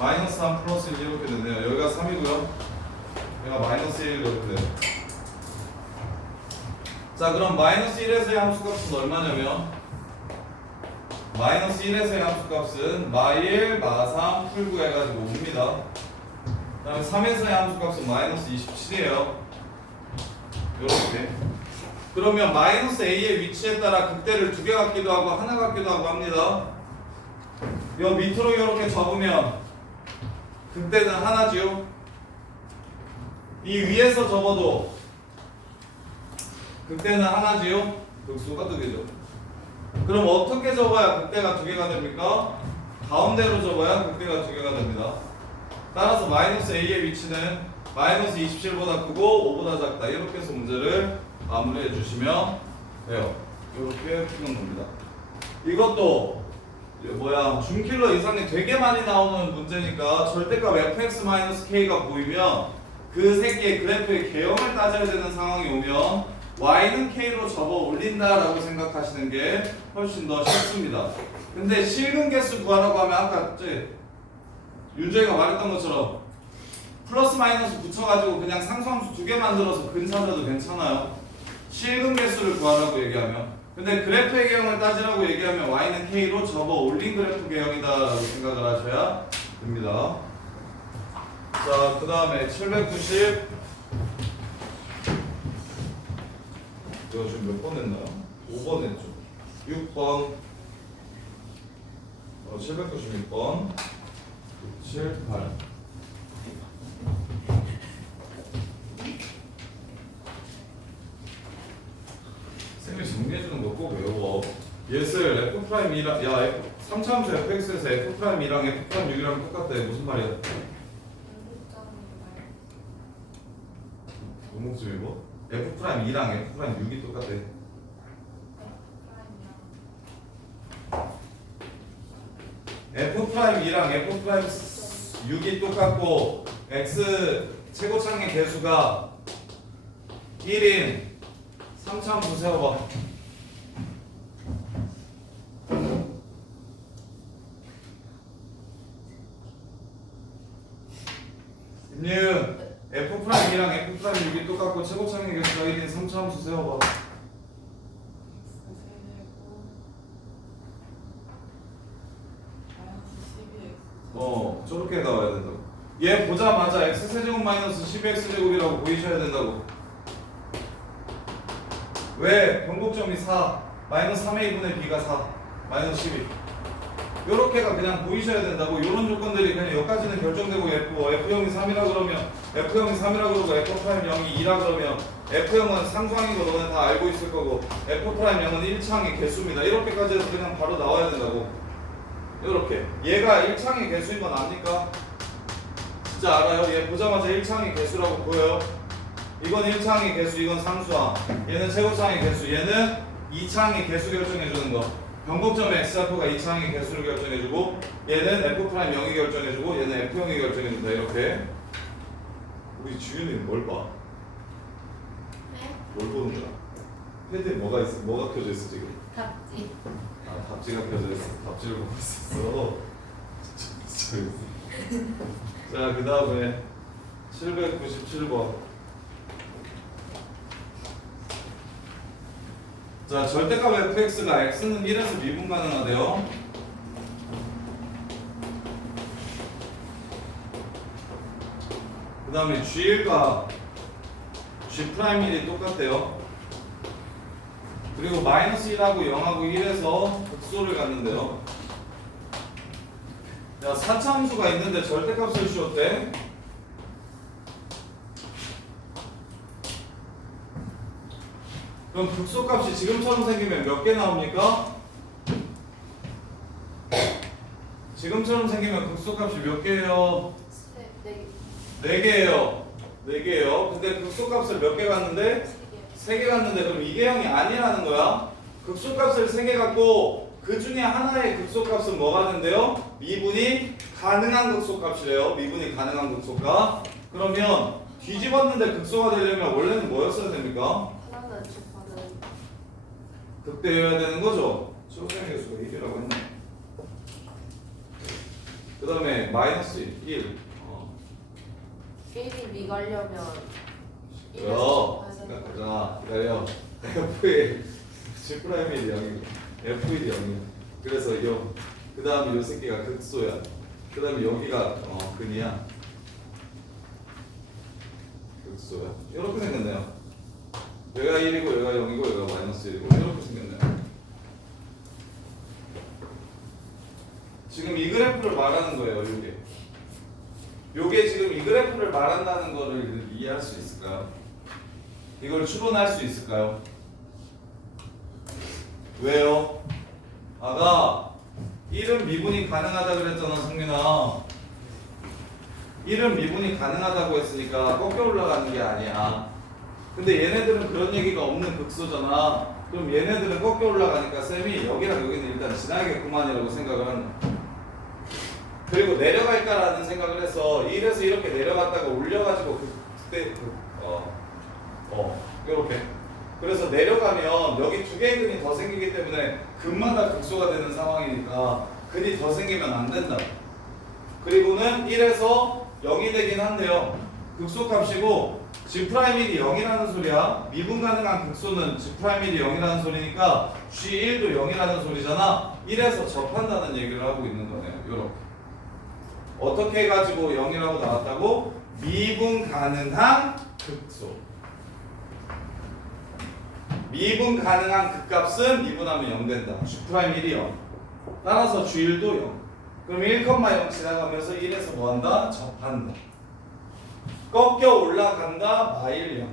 마이너스 3 플러스 1 이렇게 되네요. 여기가 3이고요. 여기가 마이너스 1 이렇게 돼요. 자, 그럼 마이너스 1에서의 함수값은 얼마냐면 마이너스 1에서의 함수값은 마1, 마3, 풀9 해가지고 5입니다. 그 다음에 3에서의 함수값은 마이너스 27이에요. 요렇게. 그러면 마이너스 a의 위치에 따라 극대를 2개 같기도 하고 하나 같기도 하고 합니다. 요 밑으로 이렇게 접으면 극대는 하나죠. 이 위에서 접어도 극대는 하나지요. 극수가 2개죠. 그럼 어떻게 접어야 극대가 2개가 됩니까? 가운데로 접어야 극대가 2개가 됩니다. 따라서 마이너스 a의 위치는 마이너스 27보다 크고 5보다 작다. 이렇게 해서 문제를 마무리해 주시면 돼요. 이렇게 푸는 겁니다. 이것도 준킬러 이상이 되게 많이 나오는 문제니까 절대값 fx-k가 보이면 그 새끼의 그래프의 개형을 따져야 되는 상황이 오면 y는 k로 접어 올린다라고 생각하시는 게 훨씬 더 쉽습니다. 근데 실근 개수 구하라고 하면 아까 윤주이가 말했던 것처럼 플러스 마이너스 붙여가지고 그냥 상수함수 2개 만들어서 근 찾아도 괜찮아요. 실근 개수를 구하라고 얘기하면. 근데 그래프의 개형을 따지라고 얘기하면 y는 k로 접어 올린 그래프 개형이다라고 생각을 하셔야 됩니다. 자, 그 다음에 790. 이거 지금 몇 번 했나요? 5번 했죠. 6번. 796번. 7, 8. 쌤이 정리해주는 거 꼭 외워. 얘를 F'이랑, 야, 3차함수 fx에서 F'이랑 F'6이랑 똑같대. 무슨 말이야? 연극장이 말. 목숨이 뭐? F 프라임 2랑 F 프라임 6이 똑같대. F 프라임 2랑 F 프라임 6이 똑같고 x 최고창의 개수가 1인 3차함수 세워봐. 임윤 F 프라임이랑 F 프라임 6이 똑같고 최고창의 개수가 1인 3차함수 세워봐. 저렇게 나와야 된다고. 얘 보자마자 x 세제곱 마이너스 12x 제곱이라고 보이셔야 된다고. 왜? 변곡점이 4 마이너스 3a 분의 b가 4 마이너스 12 요렇게가 그냥 보이셔야 된다고. 요런 조건들이 그냥 여기까지는 결정되고 F형이 3이라 그러면 F형이 3이라 그러고 F'형이 2라 그러면 F형은 상수항인 거 너네 다 알고 있을 거고 F'형은 1창의 개수입니다. 이렇게까지 해서 그냥 바로 나와야 된다고. 요렇게 얘가 1창의 개수인 건 압니까? 진짜 알아요? 얘 보자마자 1창의 개수라고 보여요? 이건 1창의 개수, 이건 상수항. 얘는 최고창의 개수, 얘는 2창의 개수 결정해주는 거. 변곡점의 x좌표가 2창의 개수를 결정해주고 얘는 F'0이 결정해주고 얘는 F형이 결정해준다. 이렇게. 우리 주윤이는 뭘 봐? 네? 뭘 보는 거야? 패드에 뭐가 있어? 뭐가 켜져 있어 지금? 답지. 아, 답지가 켜져 있어. 답지를 보고 있었어. 자, 그 다음에 797번. 자, 절대값 fx가 x는 1에서 미분 가능하대요. 그 다음에 g1과 g'1이 똑같대요. 그리고 마이너스 1하고 0하고 1에서 극소를 갖는데요. 자, 4차 함수가 있는데 절대값을 씌웠대. 그럼 극소값이 지금처럼 생기면 몇 개 나옵니까? 지금처럼 생기면 극소값이 몇 개예요? 네 4개예요. 4개예요. 근데 극소값을 몇 개 갖는데? 개. 3개 갖는데 그럼 이게 0이 아니라는 거야. 극소값을 3개 갖고 그 중에 하나의 극소값은 뭐가 된대요? 미분이 가능한 극소값이래요. 미분이 가능한 극소값. 그러면 뒤집었는데 극소가 되려면 원래는 뭐였어야 됩니까? 하나는 주파는 극대여야 되는 거죠. 최고점의 개수가 1이라고 했네. 그 다음에 마이너스 1. 1이 미가려면 생각하자. 기다려. F의 G'이 0이고 F1이 0이야. 그래서 그 다음에 요 새끼가 극소야. 그 다음에 여기가 근이야. 극소야. 이렇게 생겼네요. 얘가 1이고 얘가 0이고 얘가 마이너스 1이고 이렇게 생겼네요. 지금 이 그래프를 말하는 거예요. 요게 지금 이 그래프를 말한다는 거를 이해할 수 있을까요? 이걸 추론할 수 있을까요? 왜요? 아까 1은 미분이 가능하다 그랬잖아, 성민아. 1은 미분이 가능하다고 했으니까 꺾여 올라가는 게 아니야. 근데 얘네들은 그런 얘기가 없는 극소잖아. 그럼 얘네들은 꺾여 올라가니까 쌤이 여기랑 여기는 일단 지나야겠구만이라고 생각을 하는 거야. 그리고 내려갈까라는 생각을 해서 1에서 이렇게 내려갔다가 올려가지고 그때 이렇게. 그래서 내려가면 여기 두 개의 근이 더 생기기 때문에 근마다 극소가 되는 상황이니까 근이 더 생기면 안 된다. 그리고는 1에서 0이 되긴 한데요. 극소값이고 G'1이 0이라는 소리야. 미분 가능한 극소는 G'1이 0이라는 소리니까 G1도 0이라는 소리잖아. 1에서 접한다는 얘기를 하고 있는 거네요. 요렇게. 어떻게 해가지고 0이라고 나왔다고? 미분 가능한 극소. 미분 가능한 극값은 미분하면 0 된다. G'1이 0. 따라서 G1도 0. 그럼 1,0 지나가면서 1에서 뭐한다? 접한다. 꺾여 올라간다. 마일 0.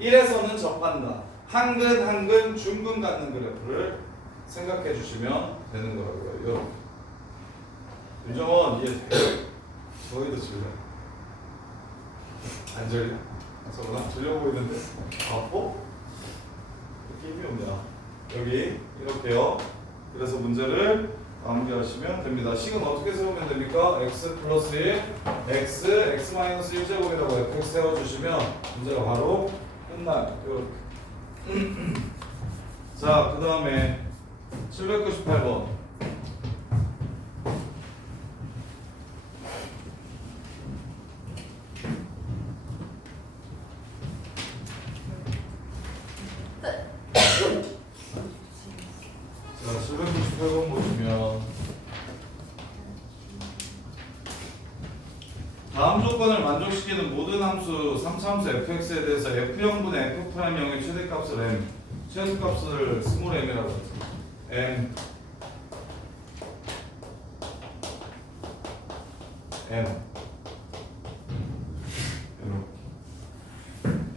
1에서는 접한다. 한근 한근 중근 갖는 그래프를 생각해 주시면 되는 거라고요. 이렇게. 유정원 이해돼요? 저희도 질려. 안 졸려? 저거 나 들려 보이는데 아파? 느낌이 없냐? 여기 이렇게요. 그래서 문제를 마무리하시면 됩니다. 식은 어떻게 세우면 됩니까? x 플러스 1, x 마이너스 1제곱이라고 fx 세워주시면 문제가 바로 끝나요. 이렇게. 자, 그 다음에 798번. 자, 798번 보시면 다음 조건을 만족시키는 모든 함수 3차함수 fx에 대해서 f형분의 f'형의 최대값을 m, 최소값을 스몰 m이라고 했죠. m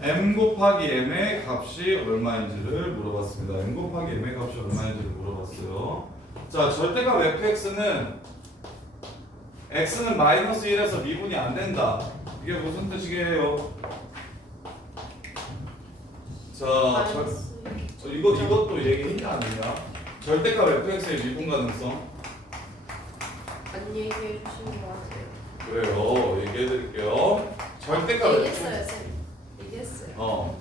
m 곱하기 m의 값이 얼마인지를 물어봤습니다. m 곱하기 m의 값이 얼마인지를 물어봤어요. 자, 절대값 fx는 x는 마이너스 1에서 미분이 안 된다. 이게 무슨 뜻이게요? 자, 이것도 얘기했냐 안 했냐? 절대값 fx의 미분 가능성. 안 얘기해 주신 거 같아요. 그래요. 얘기해 드릴게요. 절대값 얘기했어요, 쌤. 얘기했어요.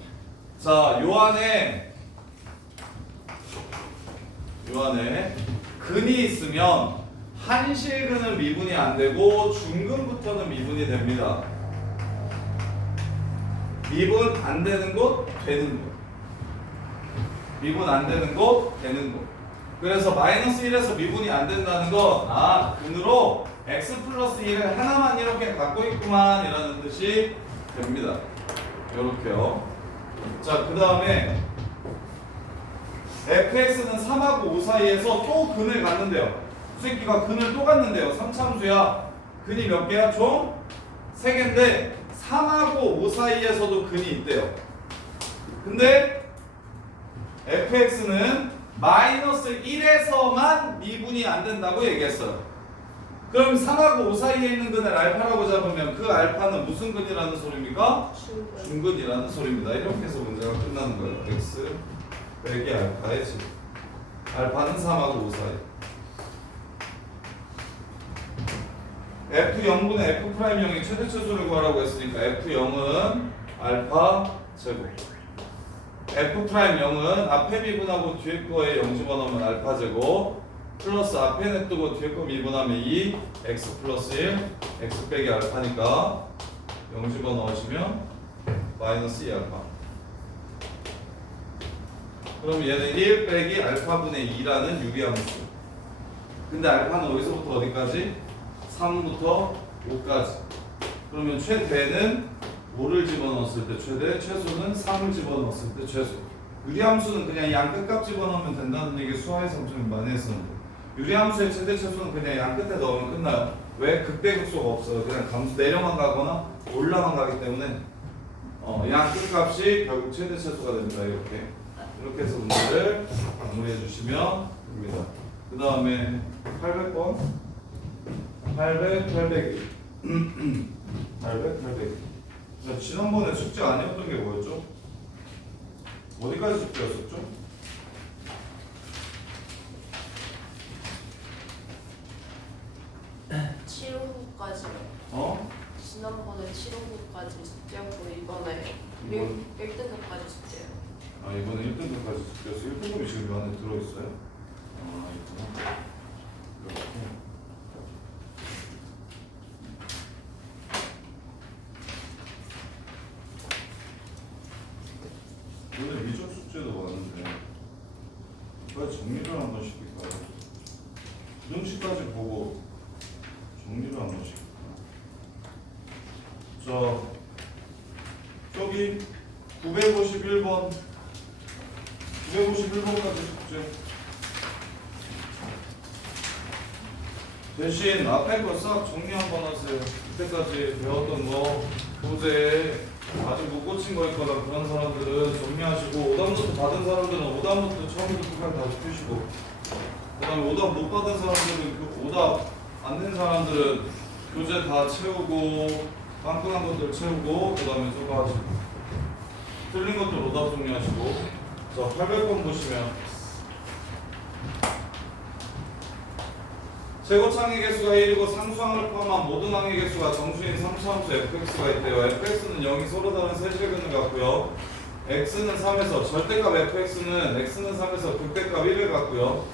자, 요 안에 근이 있으면 한실근은 미분이 안 되고 중근부터는 미분이 됩니다. 미분 안 되는 곳, 되는 곳. 미분 안 되는 곳, 되는 곳. 그래서 마이너스 1에서 미분이 안 된다는 건 근으로 x 플러스 1을 하나만 이렇게 갖고 있구만 이라는 뜻이 됩니다. 요렇게요. 자, 그 다음에 fx는 3하고 5 사이에서 또 근을 갖는데요. 수익기가 근을 또 갖는데요. 3차함수야. 근이 몇 개야? 총 3개인데 3하고 5 사이에서도 근이 있대요. 근데 fx는 마이너스 1에서만 미분이 안 된다고 얘기했어요. 그럼 3하고 5 사이에 있는 근을 알파라고 잡으면 그 알파는 무슨 근이라는 소리입니까? 중근이라는 소리입니다. 이렇게 해서 문제가 끝나는 거예요. x 빼기 알파의 집. 알파는 3하고 5 사이. f0분의 f'형의 최대 최소를 구하라고 했으니까 f0은 알파 제곱. f'0은 앞에 미분하고 뒤에 거에 0 집어넣으면 알파 제곱 플러스 앞에 냅두고 뒤에 거 미분하면 2 x 플러스 1 x 빼기 알파니까 0 집어넣으시면 마이너스 2 알파. 그럼 얘는 1 빼기 알파분의 2라는 유리함수. 근데 알파는 어디서부터 어디까지? 3부터 5까지. 그러면 최대는 5를 집어넣었을 때 최대, 최소는 3을 집어넣었을 때 최소. 유리함수는 그냥 양 끝값 집어넣으면 된다는 얘기 수화에서 엄청 많이 했었는데 유리함수의 최대, 최소는 그냥 양 끝에 넣으면 끝나요. 왜? 극대극소가 없어요. 그냥 감수 내려만 가거나 올라만 가기 때문에 양 끝값이 결국 최대, 최소가 됩니다. 이렇게 해서 문제를 마무리해 주시면 됩니다. 그 다음에 800번 800, 800 800, 800 자, 지난번에 숙제 아니었던 게 뭐였죠? 어디까지 숙제였었죠? 지난번에 7호부까지 숙제였고 이번에 이번- 1등급까지 숙제예요. 이번에 1등급까지 숙제였어. 1등급이 지금 이 안에 들어있어요? 있구나. 이렇게. 오늘 미적 숙제도 많은데 빨리 정리를 한번 시킬까요? 등식까지 보고 정리를 한번 시킬까요? 자, 저기 951번 951번까지 숙제. 대신 앞에 거 싹 정리 한번 하세요. 이때까지 배웠던 거 도저히 아직 못 고친 거 있거나 그런 사람들은 정리하시고 오답노트 받은 사람들은 오답노트 처음부터 끝까지 다시 푸시고 그 다음에 오답 못 받은 사람들은 그 오답 안 낸 사람들은 교재 다 채우고 깜깜한 것들 채우고 그 다음에 저거 하시고 틀린 것도 오답 정리하시고. 자, 800번 보시면 최고창의 개수가 1이고 상수항을 포함한 모든 항의 개수가 정수인 3차함수 fx가 있대요. fx는 0이 서로 다른 세제근을 갖고요. x는 3에서 절대값 fx는 x는 3에서 극대값 1을 갖고요.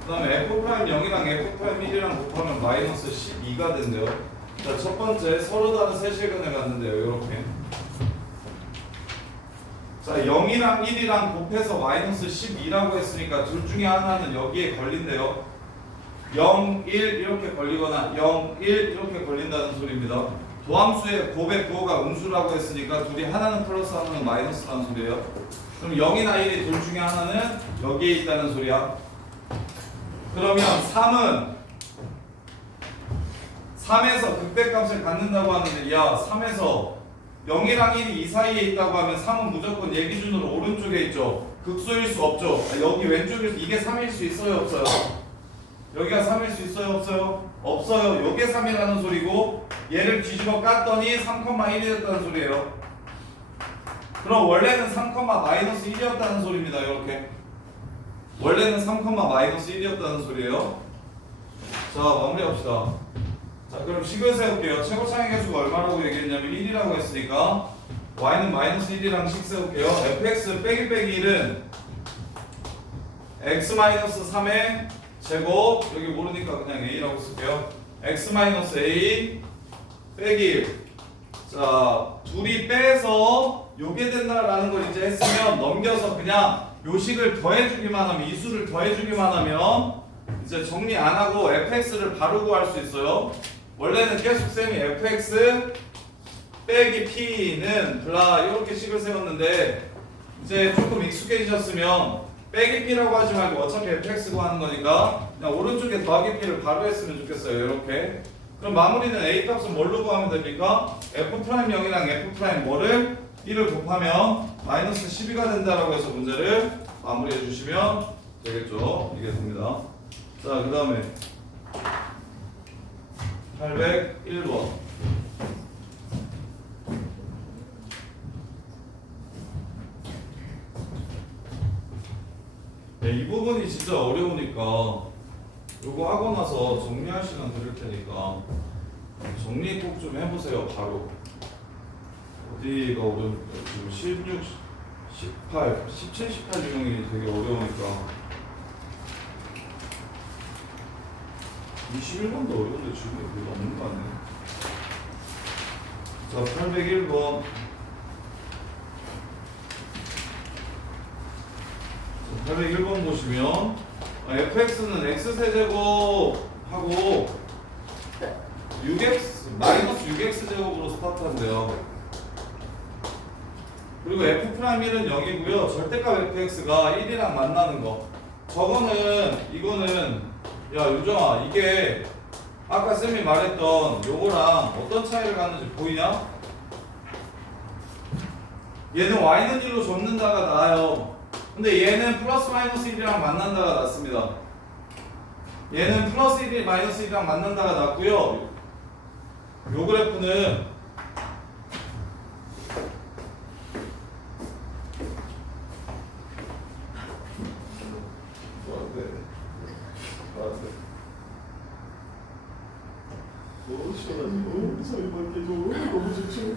그 다음에 f'0이랑 f'1이랑 곱하면 마이너스 12가 된대요. 자, 첫 번째 서로 다른 세제근을 갖는데요. 이렇게. 자, 0이랑 1이랑 곱해서 마이너스 12라고 했으니까 둘 중에 하나는 여기에 걸린대요. 0, 1 이렇게 걸리거나 0, 1 이렇게 걸린다는 소리입니다. 도함수의 곱의 부호가 음수라고 했으니까 둘이 하나는 플러스 하나는 마이너스라는 소리예요. 그럼 0이나 1이 둘 중에 하나는 여기에 있다는 소리야. 그러면 3에서 극대값을 갖는다고 하는데 야 3에서 0이랑 1이 이 사이에 있다고 하면 3은 무조건 얘 기준으로 오른쪽에 있죠. 극소일 수 없죠. 여기 왼쪽에서 이게 3일 수 있어요 없어요? 여기가 3일 수 있어요 없어요? 없어요. 요게 3이라는 소리고 얘를 뒤집어 깠더니 3,1이 됐다는 소리예요. 그럼 원래는 3,-1이었다는 소리입니다. 이렇게 원래는 3,-1이었다는 소리예요. 자, 마무리합시다. 자, 그럼 식을 세울게요. 최고차의 개수가 얼마라고 얘기했냐면 1이라고 했으니까 y는 마이너스 1이랑 식 세울게요. fx 빼기 1은 x 마이너스 3의 제곱, 여기 모르니까 그냥 a라고 쓸게요. x 마이너스 a 빼기 1. 자, 둘이 빼서 요게 된다라는 걸 이제 했으면 넘겨서 그냥 요 식을 더해주기만 하면, 이 수를 더해주기만 하면 이제 정리 안 하고 fx를 바로 구할 수 있어요. 원래는 계속 쌤이 fx 빼기 p는 블라 이렇게 식을 세웠는데 이제 조금 익숙해지셨으면 빼기 p라고 하지 말고 어차피 fx 구하는 거니까 그냥 오른쪽에 더하기 p를 바로 했으면 좋겠어요. 이렇게. 그럼 마무리는 a 값은 뭘로 구하면 됩니까? f'0이랑 f' 뭐를 1을 곱하면 마이너스 12가 된다라고 해서 문제를 마무리해 주시면 되겠죠. 이게 됩니다. 자, 그 다음에 801번. 네, 이 부분이 진짜 어려우니까 요거 하고 나서 정리할 시간 드릴 테니까 정리 꼭 좀 해보세요. 바로 어디가 어려울까? 지금 16, 18, 17, 18 유형이 되게 어려우니까 21번도 어려운데 지금 별로 없는 거 아니에요? 자, 801번. 801번 보시면 fx는 x세제곱하고 6x, 마이너스 6x제곱으로 스타트한대요. 그리고 f'1은 0이고요. 절대값 fx가 1이랑 만나는 거. 이거는 야 유정아, 이게 아까 쌤이 말했던 요거랑 어떤 차이를 갖는지 보이냐? 얘는 y는 1로 접는다가 나아요. 근데 얘는 플러스 마이너스 1이랑 만난다가 났습니다. 얘는 플러스 1, 마이너스 1이랑 만난다가 났고요. 요 그래프는 너무 시원하지? 저희 밖에 너무 좋죠?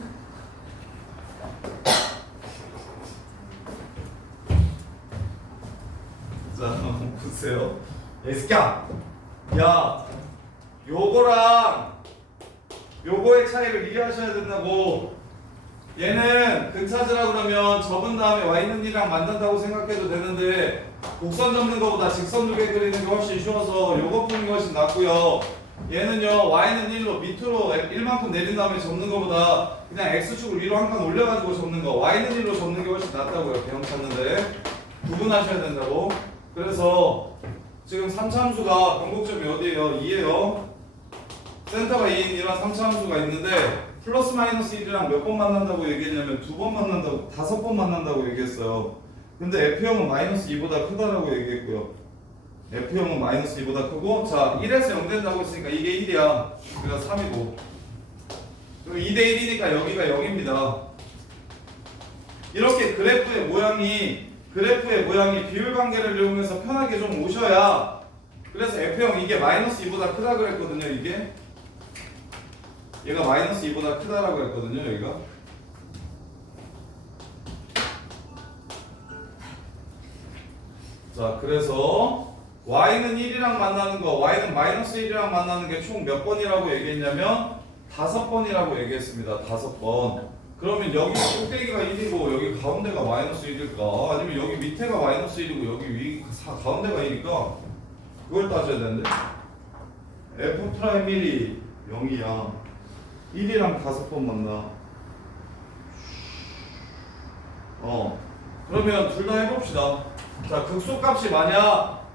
자, 한번 보세요. 야, 이 새끼야! 야! 요거랑 요거의 차이를 이해하셔야 된다고. 얘는 근 찾으라 그러면 접은 다음에 y는 1이랑 만난다고 생각해도 되는데 곡선 접는 것보다 직선 두 개 그리는 게 훨씬 쉬워서 요거 푸는 게 훨씬 낫고요. 얘는요, y는 1로 밑으로 1만큼 내린 다음에 접는 것보다 그냥 x축을 위로 한 칸 올려가지고 접는 거, y는 1로 접는 게 훨씬 낫다고요. 배형 찾는데 구분하셔야 된다고. 그래서 지금 3차함수가 변곡점이 어디예요? 2예요. 센터가 2인 이런 3차함수가 있는데 플러스 마이너스 1이랑 몇 번 만난다고 얘기했냐면 2번 만난다고, 5번 만난다고 얘기했어요. 근데 F형은 마이너스 2보다 크다라고 얘기했고요. F형은 마이너스 2보다 크고, 자 1에서 0 된다고 했으니까 이게 1이야. 그래서 3이고, 그리고 2대 1이니까 여기가 0입니다. 이렇게 그래프의 모양이 비율 관계를 이용해서 편하게 좀 오셔야. 그래서 F형 이게 마이너스 2보다 크다 그랬거든요. 이게 얘가 마이너스 2보다 크다라고 했거든요. 여기가. 자, 그래서 y는 1이랑 만나는 거, y는 마이너스 1이랑 만나는 게 총 몇 번이라고 얘기했냐면 5번이라고 얘기했습니다. 5번. 그러면 여기 꼭대기가 1이고 여기 가운데가 마이너스 1일까? 아니면 여기 밑에가 마이너스 1이고 여기 가운데가 1일까? 그걸 따져야 되는데. F'1이 0이야. 1이랑 5번 만나. 그러면 둘 다 해봅시다. 자, 극소값이 만약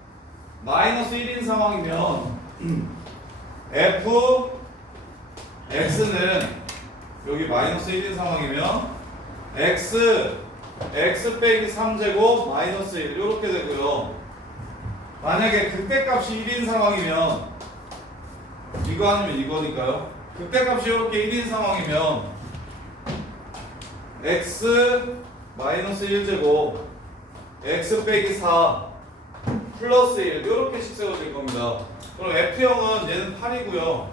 마이너스 1인 상황이면 x는 여기 마이너스 1인 상황이면 x 빼기 3제곱 마이너스 1 이렇게 되고요. 만약에 극대값이 1인 상황이면 이거 아니면 이거니까요. 극대값이 이렇게 1인 상황이면 x 마이너스 1제곱 x 빼기 4 플러스 1 이렇게씩 세워질 겁니다. 그럼 F형은 얘는 8이고요.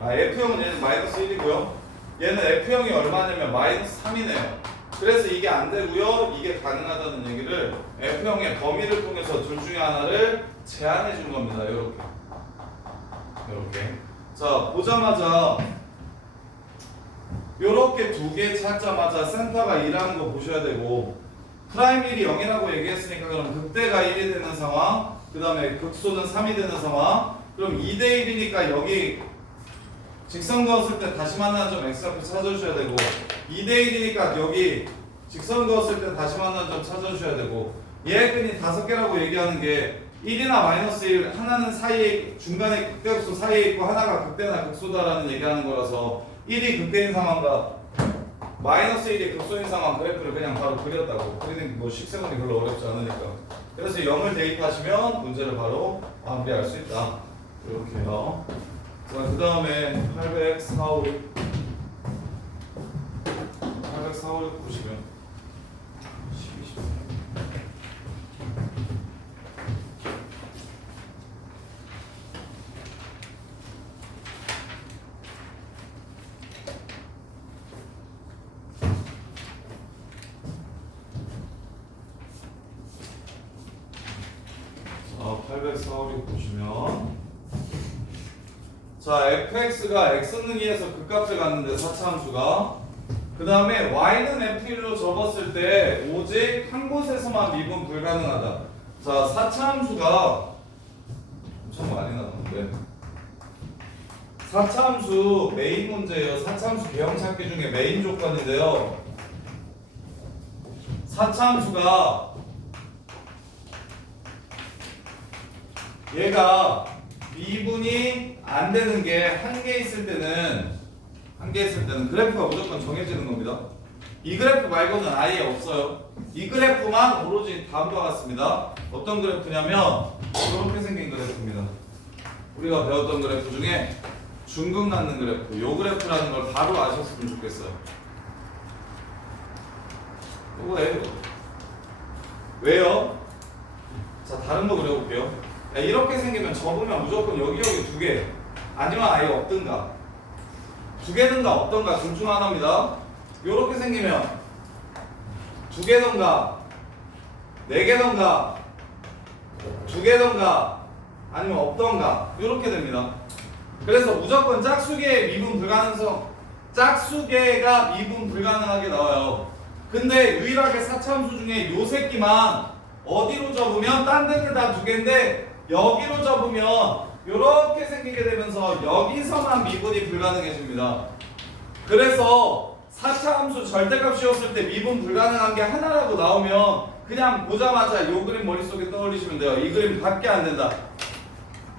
F형은 얘는 마이너스 1이고요. 얘는 F형이 얼마냐면 마이너스 3이네요. 그래서 이게 안 되고요. 이게 가능하다는 얘기를 F형의 범위를 통해서 둘 중에 하나를 제한해 준 겁니다. 이렇게. 자, 보자마자 요렇게 두 개 찾자마자 센터가 2라는 거 보셔야 되고, 프라임 1이 0이라고 얘기했으니까 그럼 극대가 1이 되는 상황, 그 다음에 극소는 3이 되는 상황. 그럼 2대 1이니까 여기 직선 그었을 때 다시 만나는 점 x좌표 찾아주셔야 되고, 2대 1이니까 여기 직선 그었을 때 다시 만나는 점 찾아주셔야 되고, 얘의 끈이 5개라고 얘기하는 게 1이나 마이너스 1 하나는 사이에 중간에 극대극소 사이에 있고 하나가 극대나 극소다라는 얘기하는 거라서 1이 극대인 상황과 마이너스 1이 극소인 상황 그래프를 그냥 바로 그렸다고. 그리는 뭐 식세분이 별로 어렵지 않으니까. 그래서 0을 대입하시면 문제를 바로 마무리할 수 있다. 이렇게요. 자, 그 다음에 80456 보시면 12, 13. 자, 80456 보시면, 자, fx가 x는 2에서 극값을 갖는데 4차함수가, 그 다음에 y는 f1로 접었을 때 오직 한 곳에서만 미분 불가능하다. 자, 4차함수가 엄청 많이 나오는데 4차함수 메인 문제예요. 4차함수 개형 찾기 중에 메인 조건인데요. 4차함수가 얘가 미분이 안 되는 게 한 개 있을 때는 그래프가 무조건 정해지는 겁니다. 이 그래프 말고는 아예 없어요. 이 그래프만 오로지 다음과 같습니다. 어떤 그래프냐면 이렇게 생긴 그래프입니다. 우리가 배웠던 그래프 중에 중극 낳는 그래프, 요 그래프라는 걸 바로 아셨으면 좋겠어요. 이거예요. 왜요? 자, 다른 거 그려볼게요. 야, 이렇게 생기면 접으면 무조건 여기 두 개, 아니면 아예 없든가, 두 개든가 없든가 둘 중 하나입니다. 요렇게 생기면 두 개든가 네 개든가 두 개든가 아니면 없던가 요렇게 됩니다. 그래서 무조건 짝수계의 미분 불가능성, 짝수계가 미분 불가능하게 나와요. 근데 유일하게 4차함수 중에 요 새끼만 어디로 접으면 딴 데는 다 두 개인데 여기로 접으면 요렇게 생기게 되면서 여기서만 미분이 불가능해집니다. 그래서 4차함수 절대값 씌웠을 때 미분 불가능한 게 하나라고 나오면 그냥 보자마자 요 그림 머릿속에 떠올리시면 돼요. 이 그림 밖에 안 된다.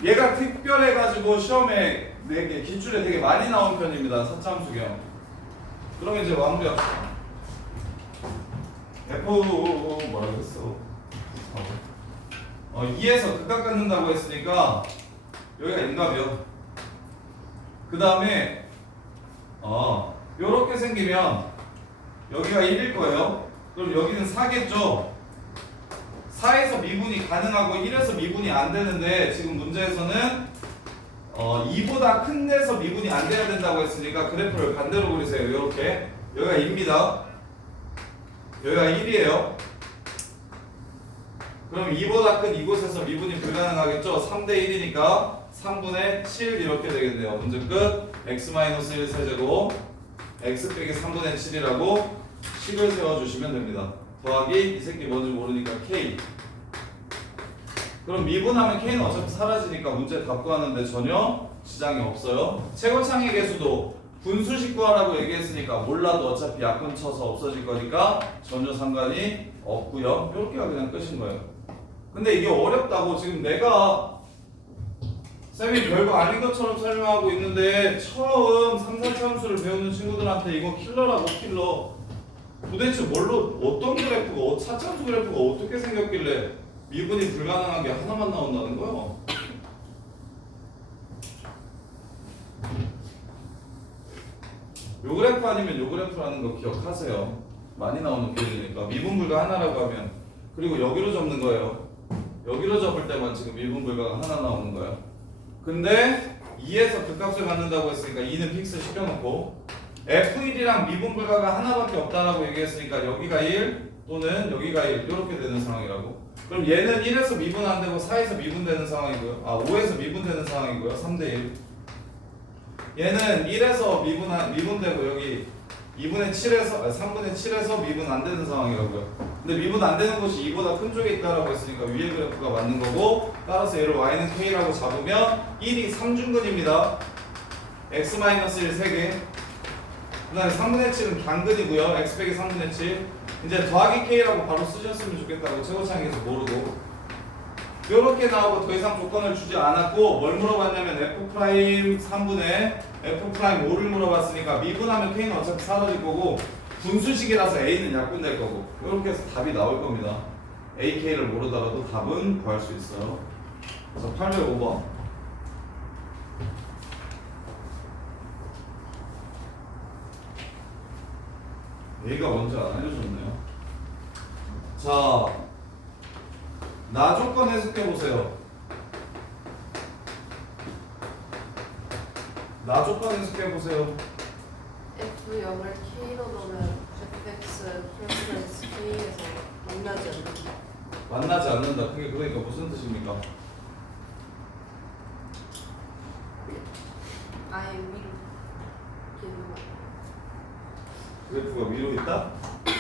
얘가 특별해가지고 시험에 기출에 되게 많이 나온 편입니다. 4차함수 개형. 그러면 이제 마무리합시다. F 뭐라고 했어? 2에서 극값 갖는다고 했으니까 여기가 인갑이요. 그 다음에 요렇게 생기면 여기가 1일 거예요. 그럼 여기는 4겠죠? 4에서 미분이 가능하고 1에서 미분이 안 되는데 지금 문제에서는 2보다 큰 데서 미분이 안 돼야 된다고 했으니까 그래프를 반대로 그리세요. 이렇게 여기가 2입니다. 여기가 1이에요. 그럼 2보다 큰 이곳에서 미분이 불가능하겠죠? 3대 1이니까 3분의 7 이렇게 되겠네요. 문제 끝. x-1 세제곱 x 빼기 3분의 7이라고 식을 세워주시면 됩니다. 더하기 이 새끼 뭔지 모르니까 k. 그럼 미분하면 k는 어차피 사라지니까 문제 답 구하는데 전혀 지장이 없어요. 최고창의 개수도 분수식 구하라고 얘기했으니까 몰라도 어차피 약분 쳐서 없어질 거니까 전혀 상관이 없고요. 이렇게가 그냥 끝인 거예요. 근데 이게 어렵다고 지금 내가 쌤이 별거 아닌 것처럼 설명하고 있는데 처음 3, 4차 함수를 배우는 친구들한테 이거 킬러라고 킬러. 도대체 뭘로 어떤 그래프가 차참수 그래프가 어떻게 생겼길래 미분이 불가능한 게 하나만 나온다는 거예요. 요 그래프 아니면 요 그래프라는 거 기억하세요. 많이 나오는 표현이니까 미분 불가 하나라고 하면 그리고 여기로 접는 거예요. 여기로 접을 때만 지금 미분 불가가 하나 나오는 거예요. 근데 2에서 극값을 갖는다고 했으니까 2는 픽스 시켜놓고 F1이랑 미분 불가가 하나밖에 없다라고 얘기했으니까 여기가 1 또는 여기가 1 이렇게 되는 상황이라고. 그럼 얘는 1에서 미분 안 되고 4에서 미분되는 상황이고요. 5에서 미분되는 상황이고요. 3대 1. 얘는 1에서 미분되고 여기 2분의 7에서 3분의 7에서 미분 안 되는 상황이라고요. 근데 미분 안 되는 곳이 2보다 큰 쪽에 있다라고 했으니까 위에 그래프가 맞는 거고 따라서 얘를 y는 k라고 잡으면 1이 3중근입니다. x-1 3개. 그 다음에 3분의 7은 강근이고요. x 빼기 3분의 7. 이제 더하기 k라고 바로 쓰셨으면 좋겠다고 최고창에서 모르고 요렇게 나오고 더 이상 조건을 주지 않았고 뭘 물어봤냐면 f'3분의 f'5를 물어봤으니까 미분하면 k는 어차피 사라질 거고 분수식이라서 a는 약분될 거고 이렇게 해서 답이 나올 겁니다. a, k를 모르더라도 답은 구할 수 있어요. 그래서 805번 얘가 먼저 안 알려줬네요. 자, 나 조건 해석해보세요. 나 조건 해석해보세요. F0을 K로 넣으면 fx 플러스 K에서 만나지 않는다. 만나지 않는다. 그게 그러니까 무슨 뜻입니까? 아예 위로 기는 거. 그래프가 위로 있다? 그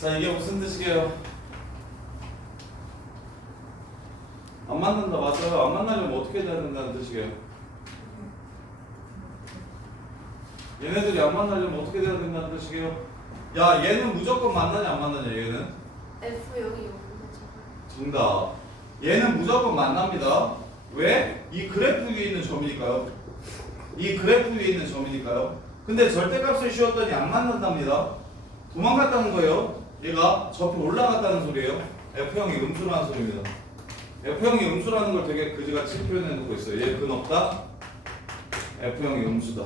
자, 이게 무슨 뜻이게요? 안 만난다. 맞아요. 안 만나려면 어떻게 돼야 된다는 뜻이게요? 얘네들이 안 만나려면 어떻게 돼야 된다는 뜻이게요? 야, 얘는 무조건 만나냐 안 만나냐 얘는? F0이 0이잖아. 정답. 얘는 무조건 만납니다. 왜? 이 그래프 위에 있는 점이니까요. 이 그래프 위에 있는 점이니까요. 근데 절대값을 씌웠더니 안 만난답니다. 도망갔다는 거예요. 얘가 저표 올라갔다는 소리예요. F형이 음수라는 소리입니다. F형이 음수라는 걸 되게 그지같이 표현해 놓고 있어요. 얘 근 없다. F형이 음수다.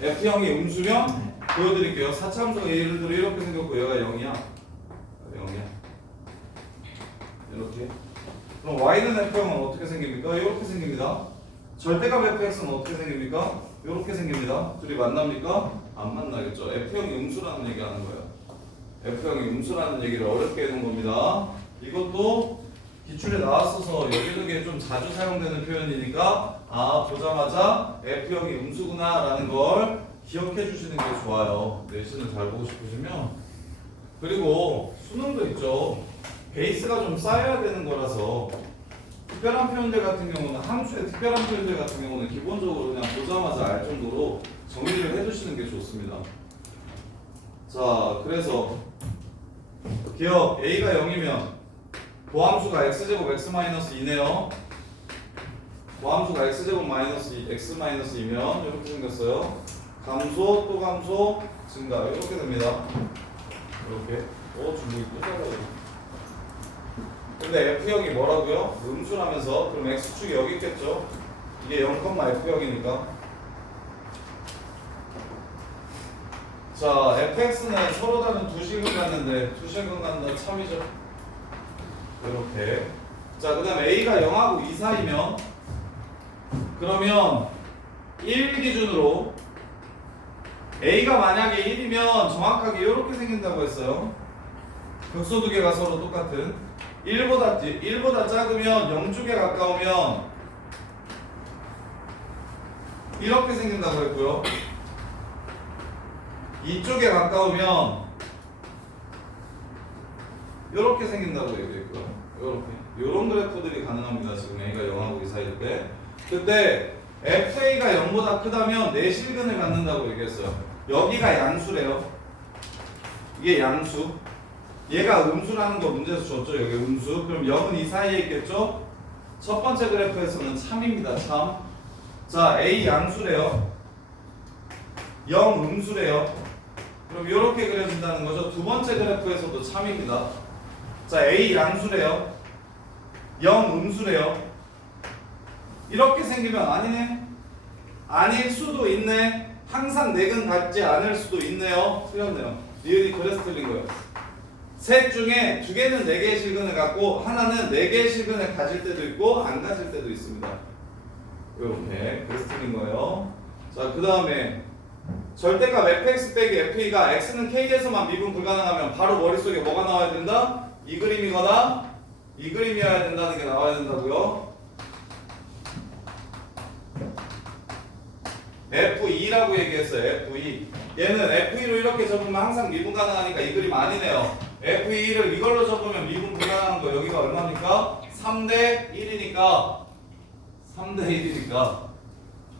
F형이 음수면 보여드릴게요. 4차함수가 예를 들어 이렇게 생겼고 얘가 0이야. 0이야. 이렇게. 그럼 Y는 F형은 어떻게 생깁니까? 이렇게 생깁니다. 절대값 fx는 어떻게 생깁니까? 이렇게 생깁니다. 둘이 만납니까? 안 만나겠죠. F형이 음수라는 얘기 하는 거예요. F형이 음수라는 얘기를 어렵게 해놓은 겁니다. 이것도 기출에 나왔어서 여기저기에 좀 자주 사용되는 표현이니까 아 보자마자 F형이 음수구나 라는 걸 기억해 주시는 게 좋아요. 내신을 잘 보고 싶으시면. 그리고 수능도 있죠. 베이스가 좀 쌓여야 되는 거라서 특별한 표현들 같은 경우는 함수의 특별한 표현들 같은 경우는 기본적으로 그냥 보자마자 알 정도로 정리를 해두시는 게 좋습니다. 자, 그래서 기억 a가 0이면 보함수가 x제곱 x-2네요. 보함수가 x제곱 x-2면 이렇게 생겼어요. 감소 또 감소 증가 이렇게 됩니다. 이렇게 중국이 또 작아요. 근데 F형이 뭐라고요? 음수라면서 그럼 X축이 여기 있겠죠? 이게 0, F형이니까 자, fx는 서로 다른 두 식을 갖는데 두 식은 갖는다 참이죠. 이렇게. 자, 그 다음에 a가 0하고 2 사이면 그러면 1 기준으로 a가 만약에 1이면 정확하게 이렇게 생긴다고 했어요. 극소 두 개가 서로 똑같은 1보다 작으면 0쪽에 가까우면 이렇게 생긴다고 했고요. 이쪽에 가까우면 이렇게 생긴다고 얘기했고요. 이런 그래프들이 가능합니다. 지금 a가 0하고 2 사이일 때. 그때 fa가 0보다 크다면 내실근을 갖는다고 얘기했어요. 여기가 양수래요. 이게 양수. 얘가 음수라는 거 문제에서 줬죠. 여기 음수. 그럼 0은 이 사이에 있겠죠? 첫 번째 그래프에서는 참입니다. 참. 자, a 양수래요. 0 음수래요. 그럼 이렇게 그려진다는 거죠. 두 번째 그래프에서도 참입니다. 자, a 양수래요. 0 음수래요. 이렇게 생기면 아니네. 아닐 수도 있네. 항상 내근 같지 않을 수도 있네요. 틀렸네요. 리을이 그래서 틀린 거예요. 셋 중에 두 개는 4개의 실근을 갖고 하나는 4개의 실근을 가질 때도 있고 안 가질 때도 있습니다. 이렇게 그래서 틀린 거예요. 자, 그 다음에 절대값 fx 빼기 f가 x는 k에서만 미분 불가능하면 바로 머릿속에 뭐가 나와야 된다? 이 그림이거나 이 그림이어야 된다는 게 나와야 된다고요. F2라고 얘기했어요. F2. 얘는 F2로 이렇게 접으면 항상 미분 가능하니까 이 그림 아니네요. F2를 이걸로 접으면 미분 불가능한 거 여기가 얼마입니까? 3대 1이니까 3대 1이니까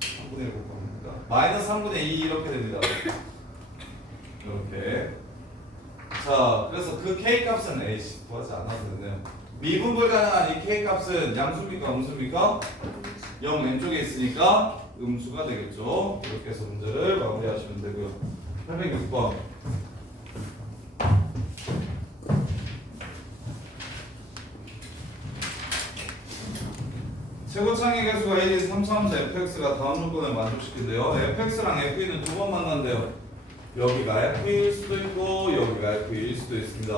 3분의 1 곱합니다. 마이너스 3분의 2 이렇게 됩니다. 이렇게. 자, 그래서 그 K 값은 A씨 구하지 않아도 되네요. 미분 불가능한 이 K 값은 양수입니까? 음수입니까? 0 왼쪽에 있으니까 음수가 되겠죠. 이렇게 해서 문제를 마무리하시면 되고요. 806번. 최고창의 개수가 1, 2, 3, 4, 5, fx가 다음 조건을 만족시킨대요. fx랑 f는 두 번 만난대요. 여기가 f일 수도 있고 여기가 f일 수도 있습니다.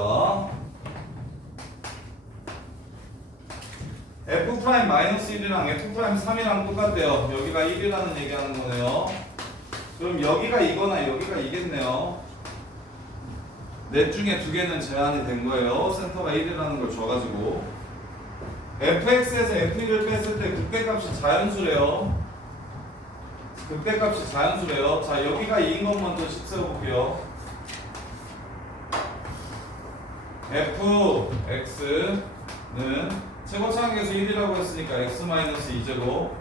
f'-1이랑 f'3이랑 똑같대요. 여기가 1이라는 얘기하는 거네요. 그럼 여기가 이거나 여기가 이겠네요. 넷 중에 두 개는 제한이 된 거예요. 센터가 1이라는 걸 줘가지고 fx에서 f1을 뺐을 때 극대값이 자연수래요. 극대값이 자연수래요. 자, 여기가 2인 것 먼저 씩 세워볼게요. fx는 최고차항 계수 1이라고 했으니까 x-2제곱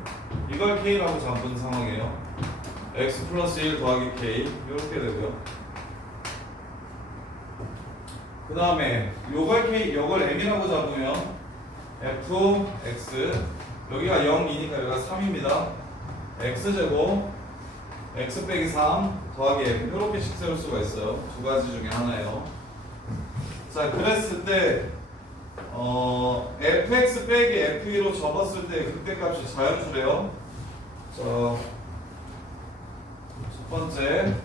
이걸 k라고 잡은 상황이에요. x 플러스 1 더하기 k 이렇게 되고요. 그 다음에 요걸 m이라고 잡으면 fx 여기가 0이니까 여기가 3입니다. x제곱 x 빼기 3 더하기 m 이렇게씩 세울 수가 있어요. 두 가지 중에 하나예요. 자, 그랬을 때 fx 빼기 f2로 접었을 때 극대값이 자연수래요. 자, 첫 번째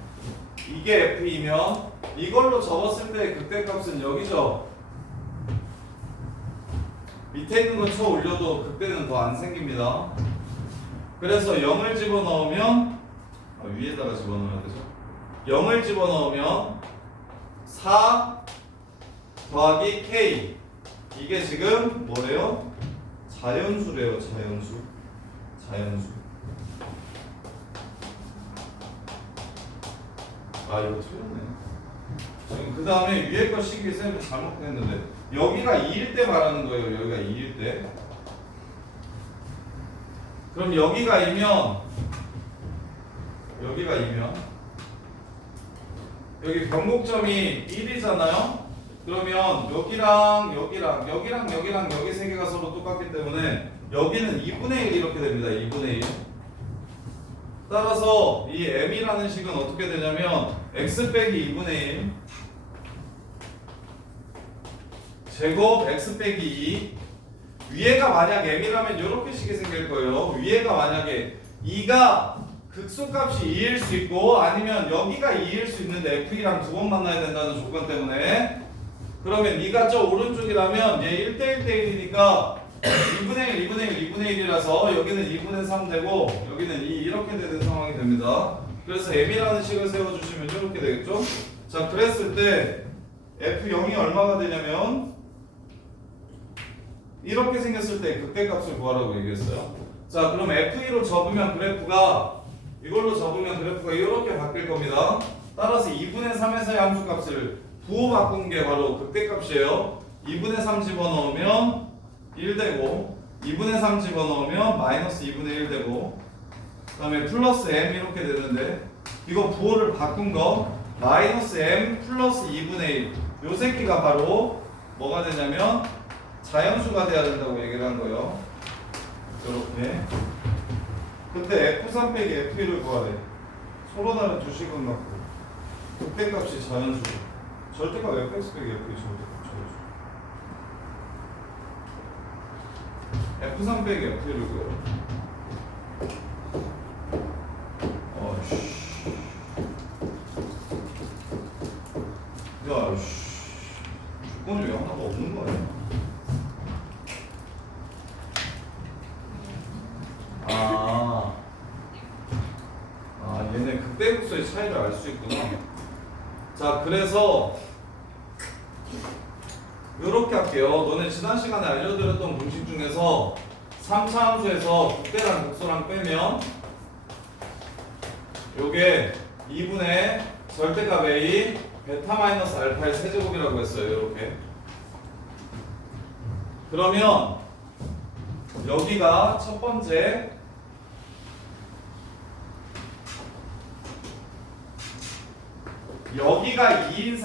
이게 f이면 이걸로 접었을 때 극대값은 여기죠. 밑에 있는 거 쳐 올려도 극대는 더 안 생깁니다. 그래서 0을 집어넣으면 위에다가 집어넣어야 되죠. 0을 집어넣으면 4 더하기 k 이게 지금 뭐래요? 자연수래요. 자연수. 아, 이거 틀렸네. 지금 그 다음에 위에 거 시기 쌤이 잘못했는데 여기가 2일 때 말하는 거예요. 여기가 2일 때. 그럼 여기가 2면 여기 변곡점이 1이잖아요. 그러면 여기랑 여기 세 개가 서로 똑같기 때문에 여기는 2분의 1 이렇게 됩니다. 2분의 1. 따라서 이 m이라는 식은 어떻게 되냐면 x 빼기 2분의 1 제곱 x 빼기 2 위에가 만약 m이라면 이렇게 식이 생길 거예요. 위에가 만약에 2가 극소값이 2일 수 있고 아니면 여기가 2일 수 있는데 F이랑 두 번 만나야 된다는 조건 때문에 그러면 네가 저 오른쪽이라면 얘 1대1대1이니까 2분의 1, 2분의 1, 2분의 1이라서 여기는 2분의 3 되고 여기는 2 이렇게 되는 상황이 됩니다. 그래서 M이라는 식을 세워주시면 이렇게 되겠죠? 자 그랬을 때 F0이 얼마가 되냐면 이렇게 생겼을 때 극대값을 구하라고 얘기했어요. 자 그럼 F2로 접으면 그래프가 이걸로 접으면 그래프가 이렇게 바뀔 겁니다. 따라서 2분의 3에서의 함수값을 부호 바꾼 게 바로 극대값이에요. 2분의 3 집어넣으면 1 되고 2분의 3 집어넣으면 마이너스 2분의 1 되고 그 다음에 플러스 m 이렇게 되는데 이거 부호를 바꾼 거 마이너스 m 플러스 2분의 1 요 새끼가 바로 뭐가 되냐면 자연수가 돼야 된다고 얘기를 한 거예요. 이렇게 그때 F3 빼기 F1을 구하래. 서로 다른 두 식은 갖고 극대값이 자연수 절대값 fx 빼기 f2 절대값 자연수 F3 빼기 F1을 구해요. 야씨 조건 중에 하나가 없는 거 아니야? 얘네 극대극소의 차이를 알 수 있구나. 자 그래서 요렇게 할게요. 너네 지난 시간에 알려드렸던 공식 중에서 3차 함수에서 극대랑 극소랑 빼면 요게 2분의 절대값 A 베타 마이너스 알파의 세제곱이라고 했어요. 요렇게 그러면 여기가 첫 번째 여기가 2인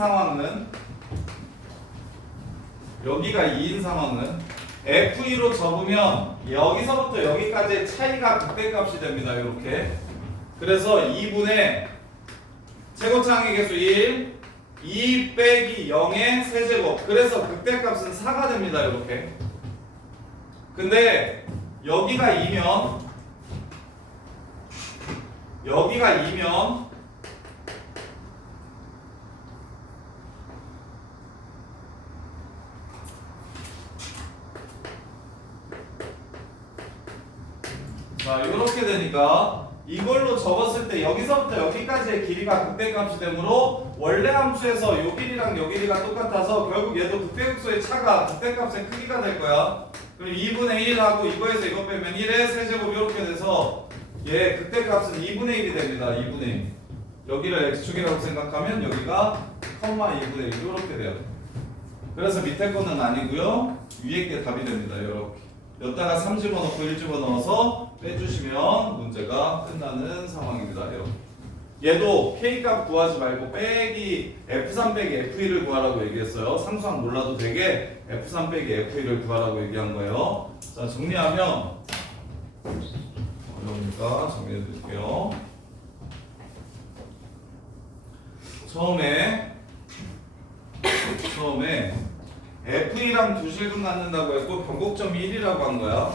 상황은 F2로 접으면 여기서부터 여기까지의 차이가 극대값이 됩니다. 이렇게 그래서 2분의 최고차항의 개수 1 2 빼기 0의 세제곱 그래서 극대값은 4가 됩니다. 이렇게 근데 여기가 2면 자 이렇게 되니까 이걸로 접었을 때 여기서부터 여기까지의 길이가 극대값이 되므로 원래 함수에서 요 길이랑 요 길이가 똑같아서 결국 얘도 극대극소의 차가 극대값의 크기가 될 거야. 그럼 2분의 1하고 이거에서 이거 빼면 1의 세제곱 이렇게 돼서 얘 극대값은 2분의 1이 됩니다. 2분의 1 여기를 x축이라고 생각하면 여기가 컴마 2분의 1 이렇게 돼요. 그래서 밑에 거는 아니고요 위에 게 답이 됩니다. 이렇게 여기다가 3 집어넣고 1 집어넣어서 빼주시면 문제가 끝나는 상황입니다. 이렇게. 얘도 K값 구하지 말고 빼기 F3 빼기 F1을 구하라고 얘기했어요. 상수항 몰라도 되게 F3 빼기 F1을 구하라고 얘기한 거예요. 자 정리하면 어려우니까 정리해 드릴게요. 처음에 F2랑 두 실근 갖는다고 했고 변곡점이 1이라고 한 거야.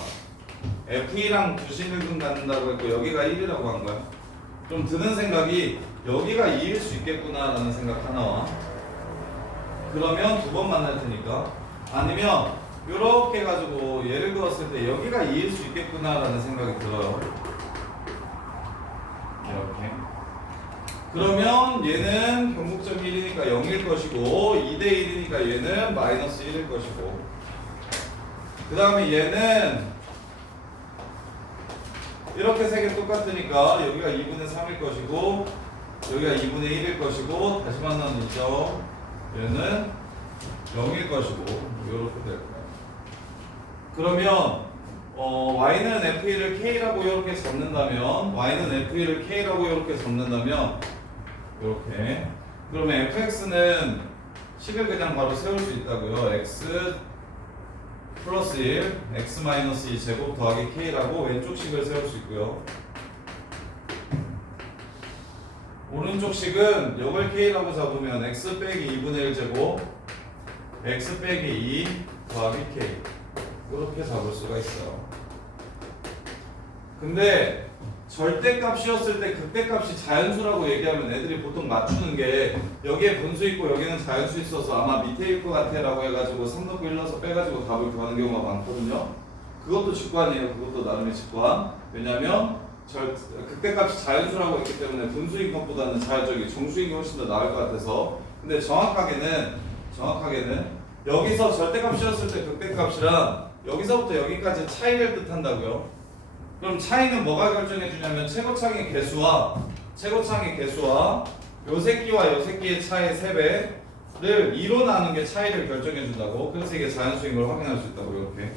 F2랑 두 실근 갖는다고 했고 여기가 1이라고 한 거야. 좀 드는 생각이 여기가 2일 수 있겠구나 라는 생각 하나와 그러면 두 번 만날 테니까 아니면 이렇게 해가지고 예를 들었을 때 여기가 2일 수 있겠구나 라는 생각이 들어요. 이렇게 그러면 얘는 변곡점이 1이니까 0일 것이고 2대 1이니까 얘는 마이너스 1일 것이고 그 다음에 얘는 이렇게 세 개 똑같으니까 여기가 2분의 3일 것이고 여기가 2분의 1일 것이고 다시 만나는 이점 얘는 0일 것이고 이렇게 될 거예요. 그러면 y는 f1을 k라고 이렇게 잡는다면 y는 f1을 k라고 이렇게 잡는다면 이렇게 그러면 fx는 식을 그냥 바로 세울 수 있다고요. x 플러스 1 x 마이너스 2 제곱 더하기 k라고 왼쪽 식을 세울 수 있고요. 오른쪽 식은 이걸 k라고 잡으면 x 빼기 2분의 1 제곱 x 빼기 2 더하기 k 이렇게 잡을 수가 있어요. 근데 절대값이었을 때 극대값이 자연수라고 얘기하면 애들이 보통 맞추는 게 여기에 분수 있고 여기는 자연수 있어서 아마 밑에일 것 같아 라고 해가지고 3넣고 1 넣어서 빼가지고 답을 구하는 경우가 많거든요. 그것도 직관이에요. 그것도 나름의 직관. 왜냐면 극대값이 자연수라고 했기 때문에 분수인 것보다는 정수인 게 훨씬 더 나을 것 같아서. 근데 정확하게는 여기서 절대값이었을 때 극대값이랑 여기서부터 여기까지 차이를 뜻한다고요. 그럼 차이는 뭐가 결정해 주냐면 최고창의 개수와 요 새끼와 요 새끼의 차이 3배를 2로 나눈 게 차이를 결정해 준다고. 그래서 이게 자연수인 걸 확인할 수 있다고 이렇게.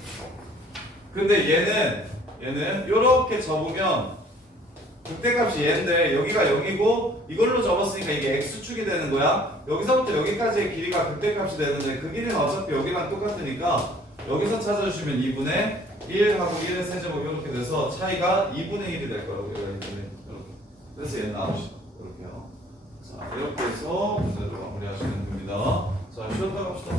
근데 얘는 요렇게 접으면 극대값이 얘인데 여기가 0이고 이걸로 접었으니까 이게 x축이 되는 거야. 여기서부터 여기까지의 길이가 극대값이 되는데 그 길이는 어차피 여기랑 똑같으니까 여기서 찾아주시면 2분의 1하고 1의 세제곱 이렇게 돼서 차이가 2분의 1이 될 거라고 이렇게. 그래서 얘는 나오시죠. 이렇게요. 자, 이렇게 해서 문제를 마무리하시면 됩니다. 자, 쉬었다 갑시다.